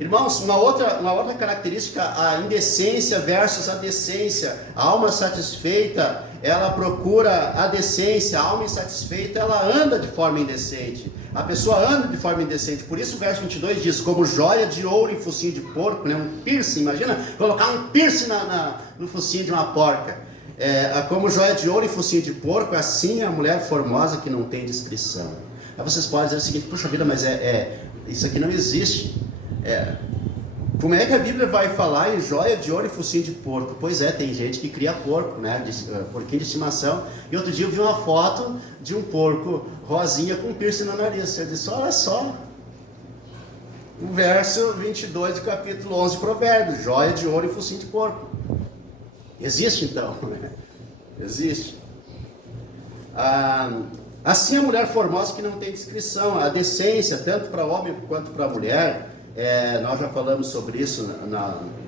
Irmãos, uma outra característica, a indecência versus a decência. A alma satisfeita, ela procura a decência. A alma insatisfeita, ela anda de forma indecente. A pessoa anda de forma indecente. Por isso o verso 22 diz, como joia de ouro em focinho de porco, né? Um piercing, imagina colocar um piercing no focinho de uma porca. Como joia de ouro em focinho de porco, assim a mulher formosa que não tem discrição. Aí vocês podem dizer o seguinte, puxa vida, mas isso aqui não existe. Como é que a Bíblia vai falar em joia de ouro e focinho de porco? Pois tem gente que cria porco, né? Porquinho de estimação. E outro dia eu vi uma foto de um porco rosinha com piercing na nariz. Eu disse, olha só. O verso 22 do capítulo 11 de Provérbios. Joia de ouro e focinho de porco. Existe então, né? Existe. Assim a mulher formosa que não tem discrição. A decência, tanto para homem quanto para mulher, nós já falamos sobre isso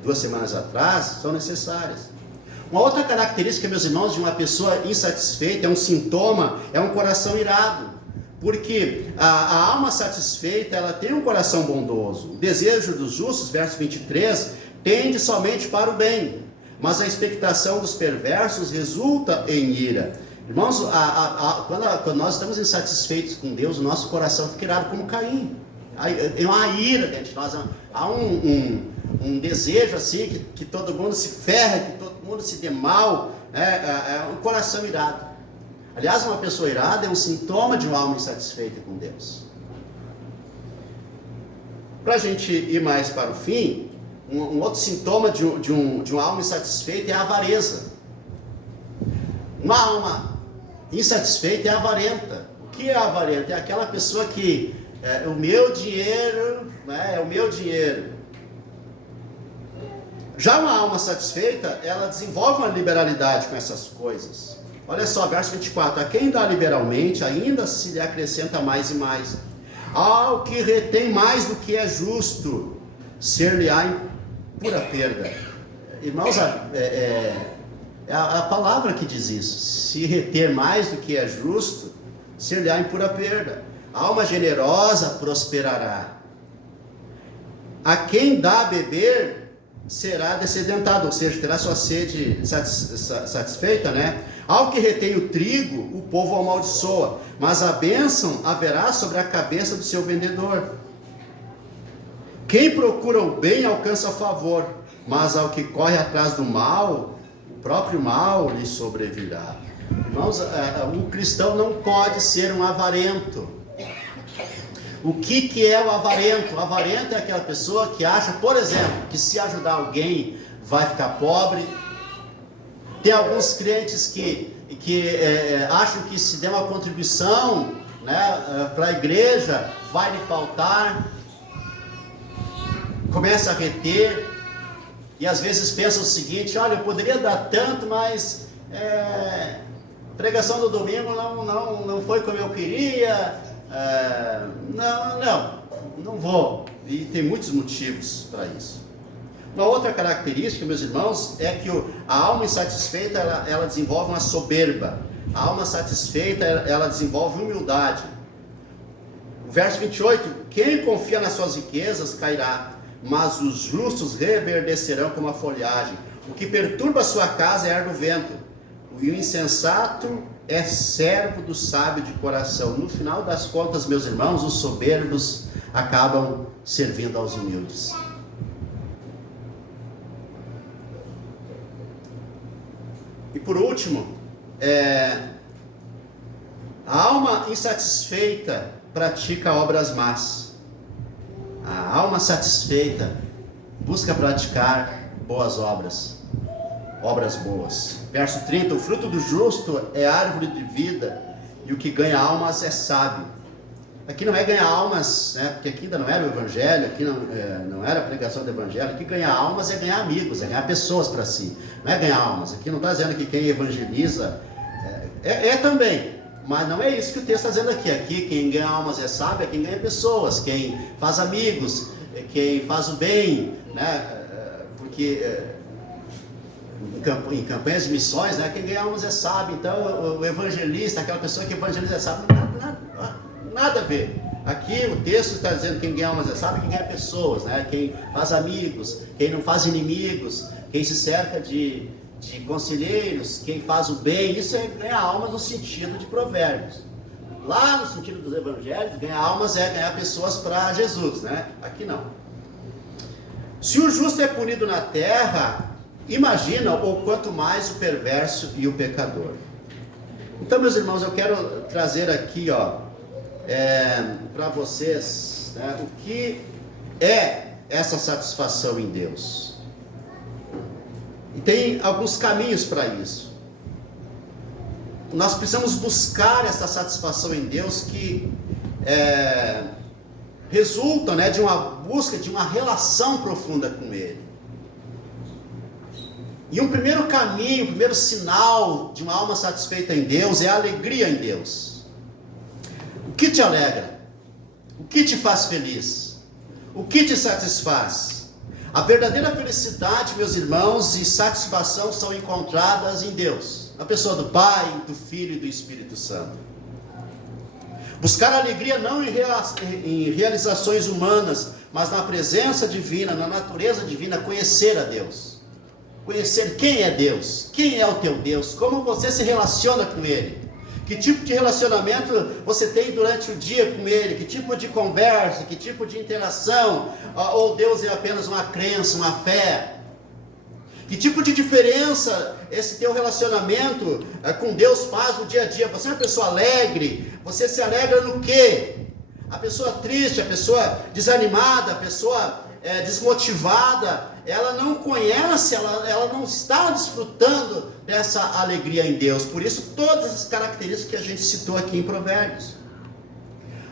2 semanas atrás, são necessárias. Uma outra característica, meus irmãos, de uma pessoa insatisfeita, é um sintoma, é um coração irado. Porque a alma satisfeita, ela tem um coração bondoso. O desejo dos justos, verso 23, tende somente para o bem, mas a expectação dos perversos resulta em ira. Irmãos, quando nós estamos insatisfeitos com Deus, o nosso coração fica irado como Caim. É uma ira dentro de nós, há um desejo assim, que todo mundo se ferra, que todo mundo se dê mal, é um coração irado. Aliás, uma pessoa irada é um sintoma de uma alma insatisfeita com Deus. Para a gente ir mais para o fim, um outro sintoma de uma alma insatisfeita é a avareza. Uma alma insatisfeita é avarenta. O que é avarenta? É aquela pessoa que o meu dinheiro, né, é o meu dinheiro. Já uma alma satisfeita, ela desenvolve uma liberalidade com essas coisas. Olha só, verso 24. A quem dá liberalmente, ainda se lhe acrescenta mais e mais. Ao que retém mais do que é justo, ser-lhe-á em pura perda. Irmãos, é a palavra que diz isso. Se reter mais do que é justo, ser-lhe-á em pura perda. A alma generosa prosperará. A quem dá a beber será dessedentado, ou seja, terá sua sede satisfeita, né? Ao que retém o trigo, o povo amaldiçoa, mas a bênção haverá sobre a cabeça do seu vendedor. Quem procura o bem alcança favor, mas ao que corre atrás do mal, o próprio mal lhe sobrevirá. Irmãos, o cristão não pode ser um avarento. O que é o avarento? O avarento é aquela pessoa que acha, por exemplo, que se ajudar alguém vai ficar pobre. Tem alguns crentes que acham que se der uma contribuição, né, para a igreja vai lhe faltar. Começa a reter e às vezes pensa o seguinte: olha, eu poderia dar tanto, mas a pregação do domingo não foi como eu queria. Não vou. E tem muitos motivos para isso. Uma outra característica, meus irmãos, é que a alma insatisfeita ela desenvolve uma soberba. A alma satisfeita ela desenvolve humildade. O verso 28: quem confia nas suas riquezas cairá, mas os justos reverdecerão como a folhagem. O que perturba a sua casa ergue o vento, e o insensato é servo do sábio de coração. No final das contas, meus irmãos, os soberbos acabam servindo aos humildes. E por último, a alma insatisfeita pratica obras más. A alma satisfeita busca praticar boas obras, obras boas. Verso 30, o fruto do justo é árvore de vida, e o que ganha almas é sábio. Aqui não é ganhar almas, né, porque aqui ainda não era o evangelho, aqui não era a pregação do evangelho. Aqui ganhar almas é ganhar amigos, é ganhar pessoas para si. Não é ganhar almas. Aqui não está dizendo que quem evangeliza também, mas não é isso que o texto está dizendo aqui. Aqui quem ganha almas é sábio, é quem ganha pessoas, quem faz amigos, quem faz o bem, né? Porque em campanhas de missões, né, quem ganha almas é sábio. Então o evangelista, aquela pessoa que evangeliza é sábio, nada a ver. Aqui o texto está dizendo quem ganha almas, sabe quem ganha pessoas, né? Quem faz amigos, quem não faz inimigos, quem se cerca de conselheiros, quem faz o bem, isso é ganhar almas no sentido de Provérbios. Lá no sentido dos evangelhos, ganhar almas é ganhar pessoas para Jesus, né? Aqui não. Se o justo é punido na terra, imagina, ou quanto mais o perverso e o pecador. Então, meus irmãos, eu quero trazer aqui, para vocês, né, o que é essa satisfação em Deus. E tem alguns caminhos para isso. Nós precisamos buscar essa satisfação em Deus que resulta, né, de uma busca de uma relação profunda com Ele. E um primeiro caminho, um primeiro sinal de uma alma satisfeita em Deus é a alegria em Deus. O que te alegra? O que te faz feliz? O que te satisfaz? A verdadeira felicidade, meus irmãos, e satisfação são encontradas em Deus, na pessoa do Pai, do Filho e do Espírito Santo. Buscar alegria não em realizações humanas, mas na presença divina, na natureza divina, conhecer a Deus. Conhecer quem é Deus, quem é o teu Deus, como você se relaciona com Ele, que tipo de relacionamento você tem durante o dia com Ele, que tipo de conversa, que tipo de interação, ou Deus é apenas uma crença, uma fé, que tipo de diferença esse teu relacionamento com Deus faz no dia a dia. Você é uma pessoa alegre, você se alegra no quê? A pessoa triste, a pessoa desanimada, a pessoa desmotivada, ela não conhece, ela não está desfrutando dessa alegria em Deus. Por isso, todas as características que a gente citou aqui em Provérbios.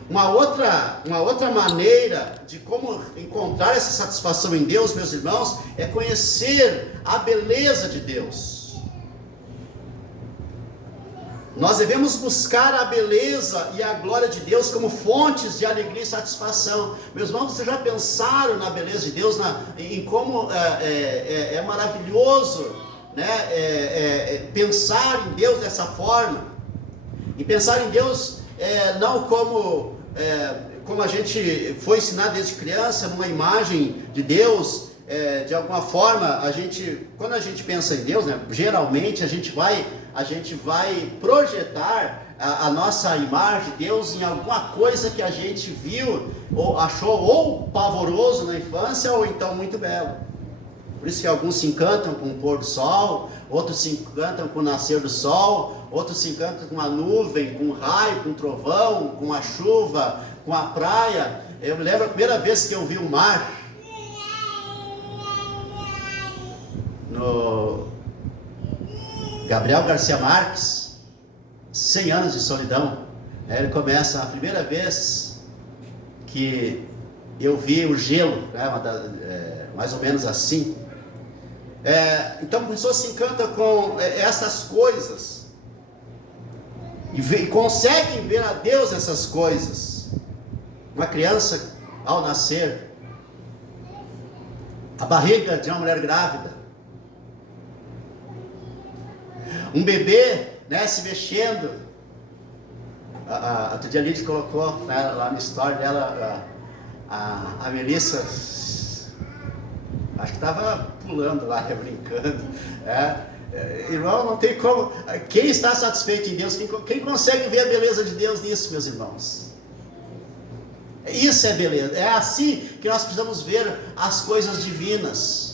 Uma outra maneira de como encontrar essa satisfação em Deus, meus irmãos, é conhecer a beleza de Deus. Nós devemos buscar a beleza e a glória de Deus como fontes de alegria e satisfação. Meus irmãos, vocês já pensaram na beleza de Deus, em como é maravilhoso, né, pensar em Deus dessa forma? E pensar em Deus não como a gente foi ensinado desde criança, numa imagem de Deus. De alguma forma, quando a gente pensa em Deus, né, geralmente a gente vai projetar a nossa imagem de Deus em alguma coisa que a gente viu ou achou ou pavoroso na infância ou então muito belo. Por isso que alguns se encantam com o pôr do sol, outros se encantam com o nascer do sol, outros se encantam com a nuvem, com o raio, com o trovão, com a chuva, com a praia. Eu me lembro a primeira vez que eu vi o mar, no Gabriel Garcia Marques, 100 anos de solidão. Ele começa, a primeira vez que eu vi o gelo, né, mais ou menos assim. Então a pessoa se encanta com essas coisas e conseguem ver a Deus nessas coisas. Uma criança ao nascer, a barriga de uma mulher grávida, um bebê, né, se mexendo. Outro dia a Lídia colocou, né, lá no story dela, a Melissa, acho que estava pulando lá, brincando. Irmão, não tem como. Quem está satisfeito em Deus, quem consegue ver a beleza de Deus nisso, meus irmãos? Isso é beleza. É assim que nós precisamos ver as coisas divinas.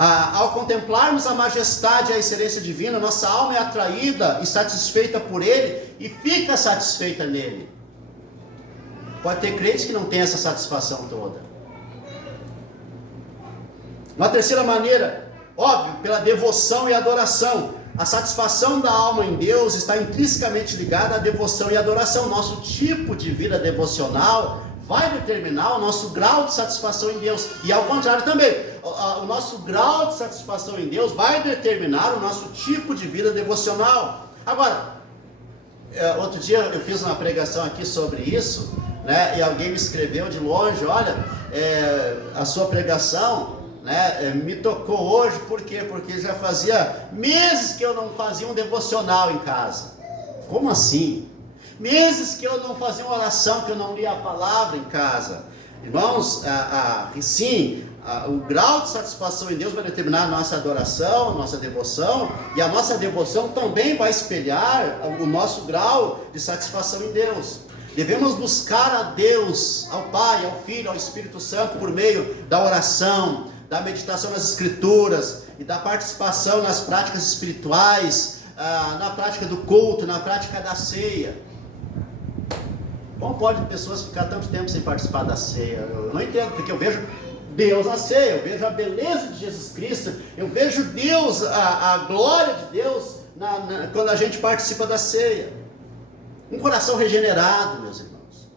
Ao contemplarmos a majestade e a excelência divina, nossa alma é atraída e satisfeita por Ele e fica satisfeita nele. Pode ter crentes que não tem essa satisfação toda. Uma terceira maneira, óbvio, pela devoção e adoração. A satisfação da alma em Deus está intrinsecamente ligada à devoção e adoração. Nosso tipo de vida devocional vai determinar o nosso grau de satisfação em Deus. E ao contrário também, o nosso grau de satisfação em Deus vai determinar o nosso tipo de vida devocional. Agora, outro dia eu fiz uma pregação aqui sobre isso, né, e alguém me escreveu de longe: olha, a sua pregação, né, me tocou hoje, por quê? Porque já fazia meses que eu não fazia um devocional em casa. Como assim? Meses que eu não fazia uma oração, que eu não lia a palavra em casa. Irmãos, o grau de satisfação em Deus vai determinar a nossa adoração, a nossa devoção, e a nossa devoção também vai espelhar o nosso grau de satisfação em Deus. Devemos buscar a Deus, ao Pai, ao Filho, ao Espírito Santo, por meio da oração, da meditação nas Escrituras e da participação nas práticas espirituais, na prática do culto, na prática da ceia. Como pode pessoas ficar tanto tempo sem participar da ceia? Eu não entendo, porque eu vejo Deus na ceia, eu vejo a beleza de Jesus Cristo, eu vejo Deus, a glória de Deus quando a gente participa da ceia. Um coração regenerado, meus irmãos.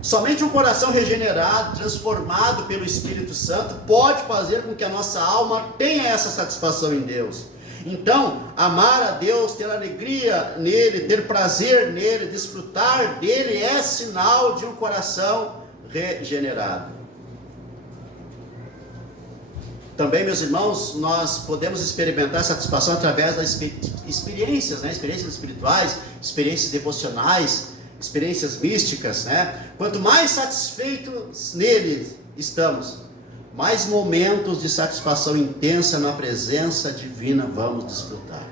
Somente um coração regenerado, transformado pelo Espírito Santo, pode fazer com que a nossa alma tenha essa satisfação em Deus. Então, amar a Deus, ter alegria nele, ter prazer nele, desfrutar dele, é sinal de um coração regenerado. Também, meus irmãos, nós podemos experimentar satisfação através das experiências, né? Experiências espirituais, experiências devocionais, experiências místicas, né? Quanto mais satisfeitos nele estamos, mais momentos de satisfação intensa na presença divina vamos desfrutar.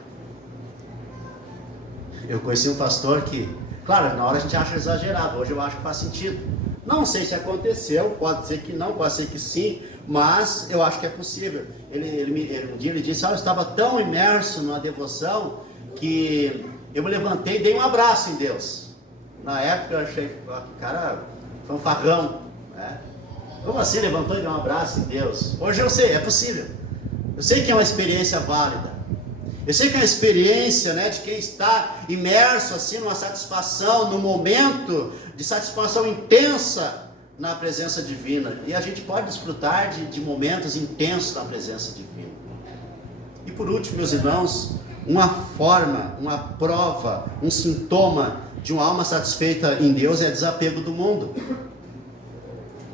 Eu conheci um pastor que, claro, na hora a gente acha exagerado, hoje eu acho que faz sentido. Não sei se aconteceu, pode ser que não, pode ser que sim, mas eu acho que é possível. Um dia ele disse, eu estava tão imerso na devoção que eu me levantei e dei um abraço em Deus. Na época eu achei, cara, fanfarrão, né? Como assim levantou e deu um abraço em Deus? Hoje eu sei, é possível. Eu sei que é uma experiência válida. Eu sei que é uma experiência, né, de quem está imerso assim numa satisfação, num momento de satisfação intensa na presença divina. E a gente pode desfrutar de momentos intensos na presença divina. E por último, meus irmãos, uma forma, uma prova, um sintoma de uma alma satisfeita em Deus é desapego do mundo.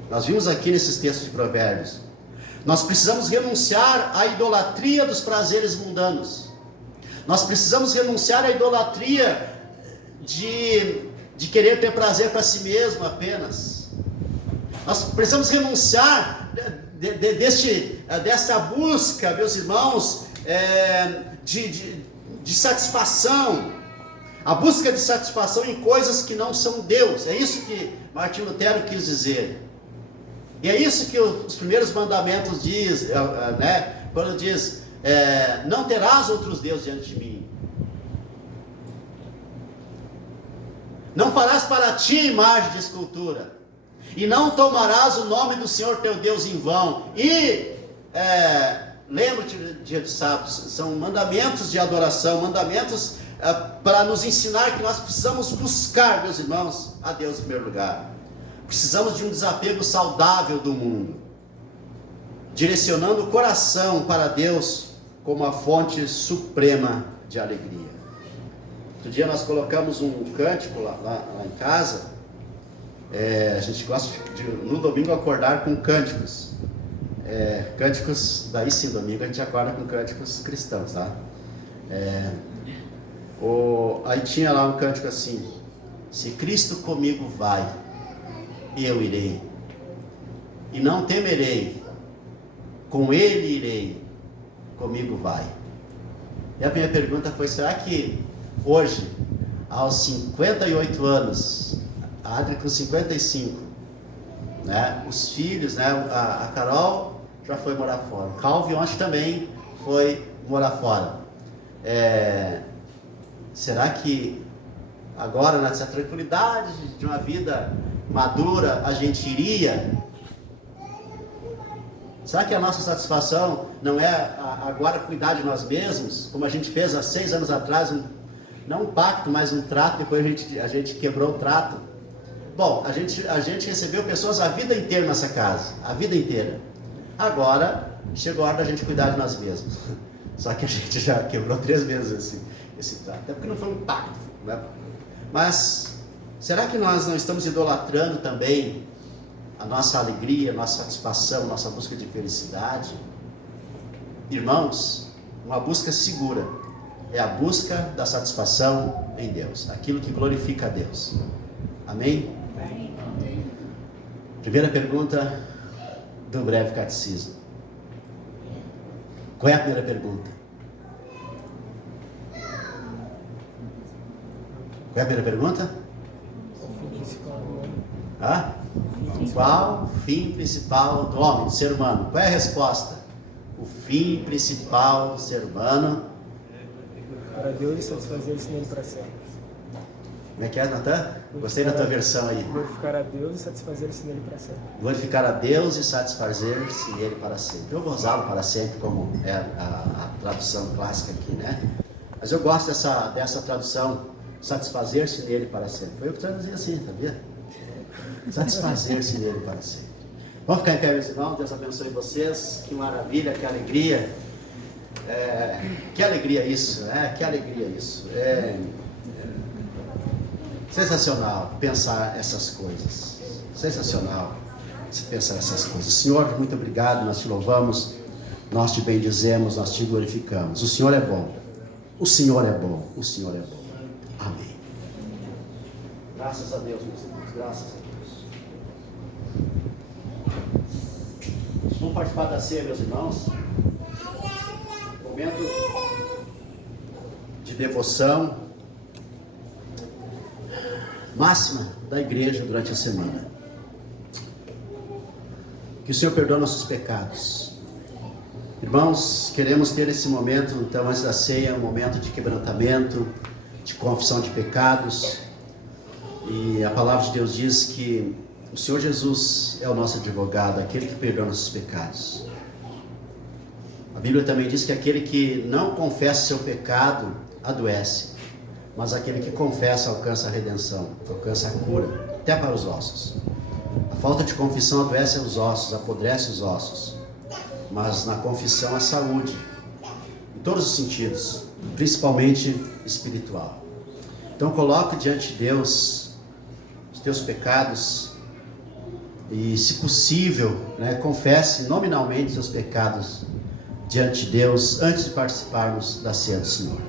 Nós vimos aqui nesses textos de Provérbios. Nós precisamos renunciar à idolatria dos prazeres mundanos. Nós precisamos renunciar à idolatria de querer ter prazer para si mesmo apenas. Nós precisamos renunciar dessa busca, meus irmãos, de satisfação. A busca de satisfação em coisas que não são Deus. É isso que Martinho Lutero quis dizer. E é isso que os primeiros mandamentos diz, né? Quando diz, não terás outros deuses diante de mim. Não farás para ti imagem de escultura. E não tomarás o nome do Senhor teu Deus em vão. E lembra-te de dia de sábado. São mandamentos de adoração, mandamentos para nos ensinar que nós precisamos buscar, meus irmãos, a Deus em primeiro lugar. Precisamos de um desapego saudável do mundo, direcionando o coração para Deus como a fonte suprema de alegria. Outro dia nós colocamos um cântico lá em casa. A gente gosta de no domingo acordar com cânticos. Cânticos, daí sim, domingo a gente acorda com cânticos cristãos, tá? Aí tinha lá um cântico assim: se Cristo comigo vai, eu irei, e não temerei, com Ele irei, comigo vai. E a minha pergunta foi, será que hoje, aos 58 anos, a Adri com 55, né, os filhos, né, a Carol já foi morar fora, o Calvin ontem também foi morar fora. Será que agora, nessa tranquilidade de uma vida madura, a gente iria? Será que a nossa satisfação não é agora cuidar de nós mesmos, como a gente fez há 6 anos atrás, não um pacto, mas um trato, depois a gente quebrou o trato? Bom, a gente recebeu pessoas a vida inteira nessa casa, a vida inteira. Agora, chegou a hora da gente cuidar de nós mesmos. Só que a gente já quebrou 3 vezes esse trato, até porque não foi um pacto, né? Mas será que nós não estamos idolatrando também a nossa alegria, a nossa satisfação, a nossa busca de felicidade. Irmãos, uma busca segura é a busca da satisfação em Deus, aquilo que glorifica a Deus. Amém? Primeira pergunta do breve catecismo. Qual é a primeira pergunta? Qual é a primeira pergunta? Qual o fim principal do homem, do ser humano? Qual é a resposta? O fim principal do ser humano para Deus e satisfazer-se nele para sempre. Como é que é, Natan? Gostei da tua versão aí. Glorificar a Deus e satisfazer-se nele para sempre. Glorificar a Deus e satisfazer-se nele para sempre. Eu vou usá-lo para sempre, como é a tradução clássica aqui, né? Mas eu gosto dessa tradução, satisfazer-se nele para sempre. Foi eu que traduzi assim, sabia? Satisfazer-se nele para sempre. Vamos ficar em pé, meus irmãos. Deus abençoe vocês. Que maravilha, que alegria. Que alegria isso, né? Que alegria isso. Sensacional pensar essas coisas. Sensacional se pensar essas coisas. Senhor, muito obrigado. Nós te louvamos, nós te bendizemos, nós te glorificamos. O Senhor é bom. O Senhor é bom. O Senhor é bom. Amém. Graças a Deus, meus irmãos. Graças a Deus. Vamos participar da ceia, meus irmãos. Momento de devoção máxima da igreja durante a semana. Que o Senhor perdoe nossos pecados. Irmãos, queremos ter esse momento, então, antes da ceia, um momento de quebrantamento, de confissão de pecados. E a palavra de Deus diz que o Senhor Jesus é o nosso advogado, aquele que perdoa nossos pecados. A Bíblia também diz que aquele que não confessa seu pecado adoece, mas aquele que confessa alcança a redenção, alcança a cura, até para os ossos. A falta de confissão adoece os ossos, apodrece os ossos, mas na confissão há saúde, em todos os sentidos, principalmente espiritual. Então coloque diante de Deus os teus pecados e, se possível, confesse nominalmente os seus pecados diante de Deus antes de participarmos da ceia do Senhor.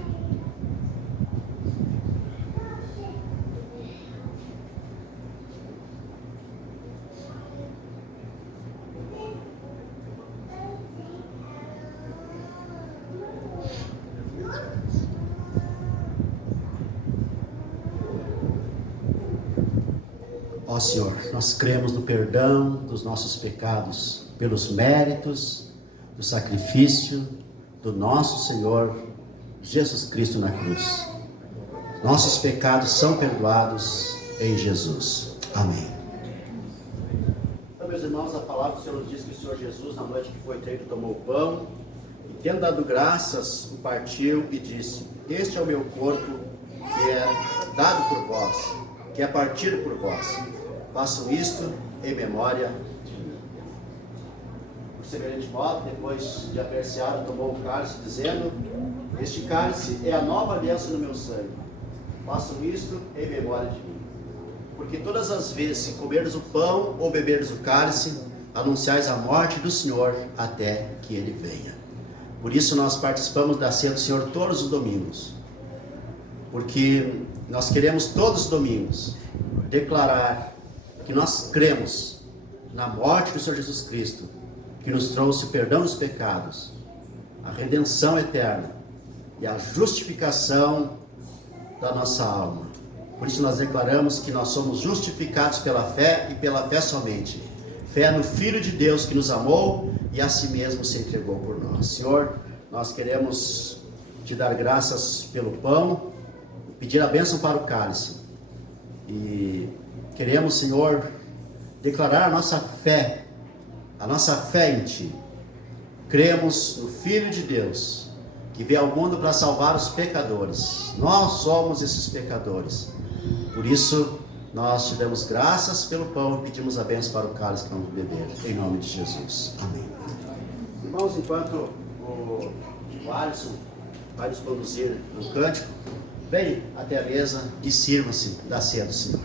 Ó Senhor, nós cremos no perdão dos nossos pecados pelos méritos do sacrifício do nosso Senhor Jesus Cristo na cruz. Nossos pecados são perdoados em Jesus. Amém. Então, meus irmãos, a palavra do Senhor nos diz que o Senhor Jesus, na noite que foi traído, tomou o pão e, tendo dado graças, o partiu e disse: este é o meu corpo, que é dado por vós, que é partido por vós. Façam isto em memória de mim. Por semelhante modo, depois de apreciar, tomou o cálice, dizendo: este cálice é a nova aliança no meu sangue. Façam isto em memória de mim. Porque todas as vezes que comerdes o pão ou beberdes o cálice, anunciais a morte do Senhor até que Ele venha. Por isso nós participamos da ceia do Senhor todos os domingos. Porque nós queremos todos os domingos declarar que nós cremos na morte do Senhor Jesus Cristo, que nos trouxe o perdão dos pecados, a redenção eterna e a justificação da nossa alma. Por isso nós declaramos que nós somos justificados pela fé e pela fé somente. Fé no Filho de Deus que nos amou e a si mesmo se entregou por nós. Senhor, nós queremos te dar graças pelo pão, pedir a bênção para o cálice. E queremos, Senhor, declarar a nossa fé em Ti. Cremos no Filho de Deus, que veio ao mundo para salvar os pecadores. Nós somos esses pecadores. Por isso, nós te damos graças pelo pão e pedimos a bênção para o cálice que vamos beber. Em nome de Jesus. Amém. Irmãos, enquanto o Alisson vai nos conduzir no cântico, venha até a mesa e sirva-se da ceia do Senhor.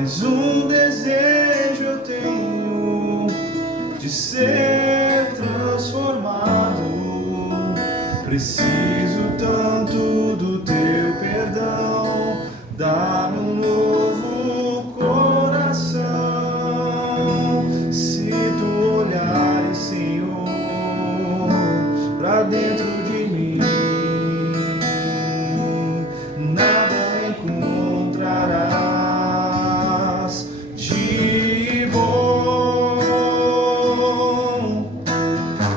mas um desejo eu tenho de ser transformado. Preciso tanto do teu perdão, dá-me um novo coração. Se tu olhares, Senhor, pra dentro de mim, nada encontrarás de bom,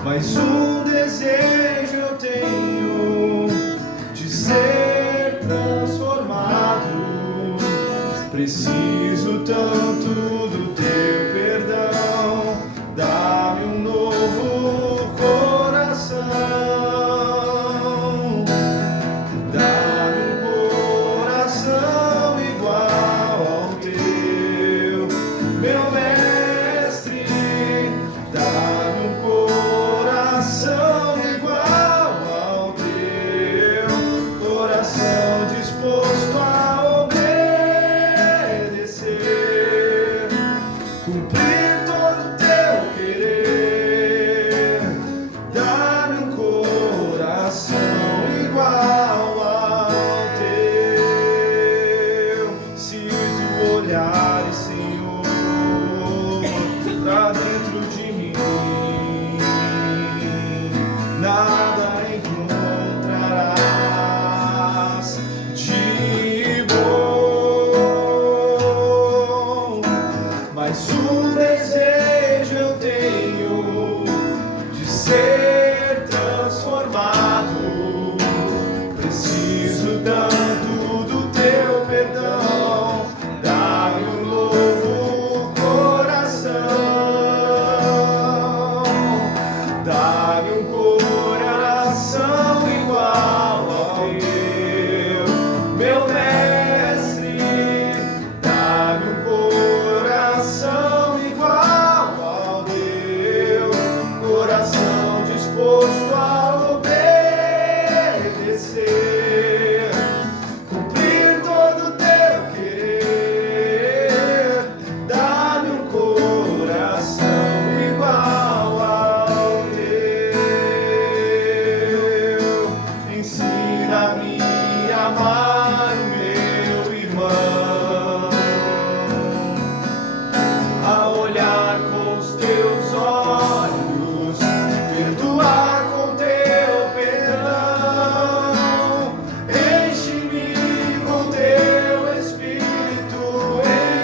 mas um desejo eu tenho de ser transformado. Preciso tanto do teu perdão, dá-me um novo coração, dá-me um coração igual ao teu, meu mestre, dá-me um coração igual ao teu, coração disposto a obedecer, cumprir todo o teu querer. Dá-me um coração igual ao teu. Se tu olhares, Senhor, pra dentro de mim, nada encontrarás de bom, mas um desejo eu tenho de ser transformado. Preciso tanto do teu perdão, dá-me um novo coração, dá-me um coração igual ao teu, meu mestre, dá-me um coração igual ao teu, coração disposto a obedecer, cumprir todo o teu querer. Dá-me um coração igual ao teu. Ensina-me a amar o meu irmão, a olhar com os teus olhos, perdoar com teu perdão. Enche-me com teu Espírito,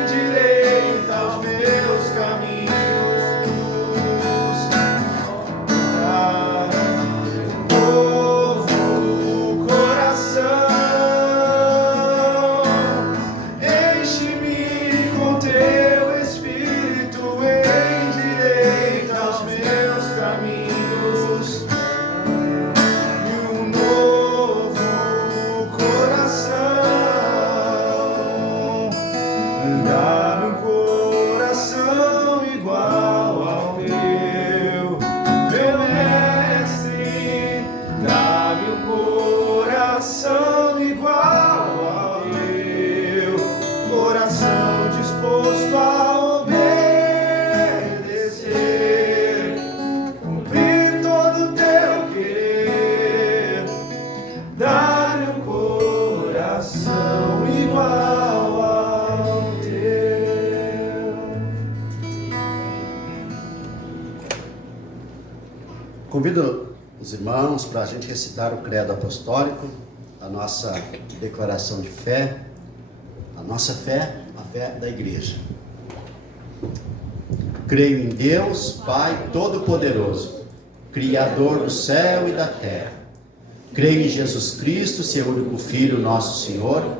endireita os meus caminhos. Dá-me um novo coração, enche-me com teu Espírito, endireita os meus caminhos. E um novo coração, dá-me um coração igual ao teu, meu mestre, dá-me um coração igual ao teu, coração disposto a obedecer, cumprir todo o teu querer. Dá-me um coração igual ao teu. Convido os irmãos para a gente recitar o credo apostólico, a nossa declaração de fé, a nossa fé, a fé da igreja. Creio em Deus, Pai Todo-Poderoso, Criador do céu e da terra. Creio em Jesus Cristo, seu único Filho, nosso Senhor,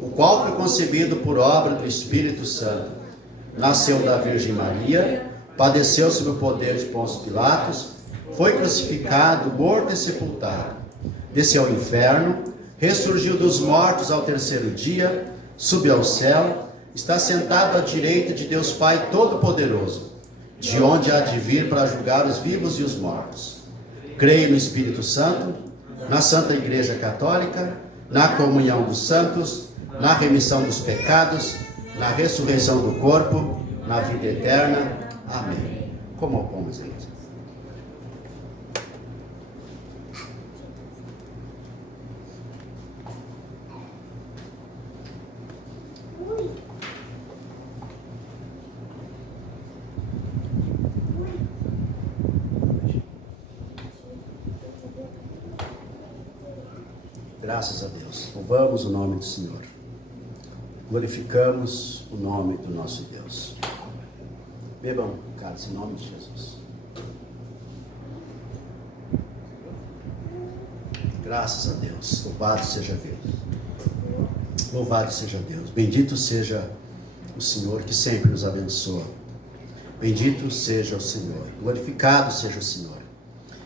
o qual foi concebido por obra do Espírito Santo. Nasceu da Virgem Maria, padeceu sob o poder de Pôncio Pilatos, foi crucificado, morto e sepultado. Desceu ao inferno, ressurgiu dos mortos ao terceiro dia, subiu ao céu, está sentado à direita de Deus Pai Todo-Poderoso, de onde há de vir para julgar os vivos e os mortos. Creio no Espírito Santo, na Santa Igreja Católica, na comunhão dos santos, na remissão dos pecados, na ressurreição do corpo, na vida eterna. Amém. Como ao pão, meus irmãos. Graças a Deus. Louvamos o nome do Senhor. Glorificamos o nome do nosso Deus. Bebam, cálice, em nome de Jesus. Graças a Deus. Louvado seja Deus. Louvado seja Deus. Bendito seja o Senhor que sempre nos abençoa. Bendito seja o Senhor. Glorificado seja o Senhor.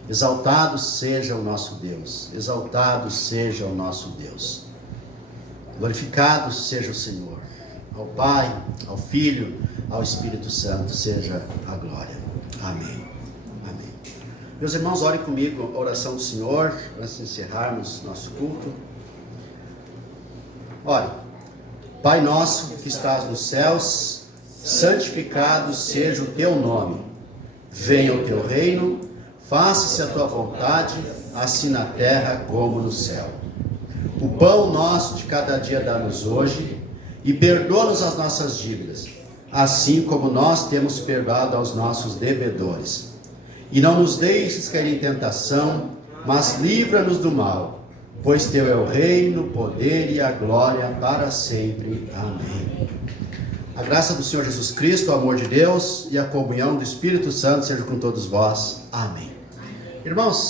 Exaltado seja o nosso Deus. Exaltado seja o nosso Deus. Glorificado seja o Senhor. Ao Pai, ao Filho, ao Espírito Santo seja a glória. Amém. Amém. Meus irmãos, orem comigo a oração do Senhor, antes de encerrarmos nosso culto. Ore. Pai nosso que estás nos céus, santificado seja o teu nome. Venha o teu reino, faça-se a tua vontade, assim na terra como no céu. O pão nosso de cada dia dá-nos hoje, e perdoa-nos as nossas dívidas, assim como nós temos perdoado aos nossos devedores. E não nos deixes cair em tentação, mas livra-nos do mal, pois teu é o reino, o poder e a glória para sempre. Amém. A graça do Senhor Jesus Cristo, o amor de Deus e a comunhão do Espírito Santo seja com todos vós. Amém. Irmãos,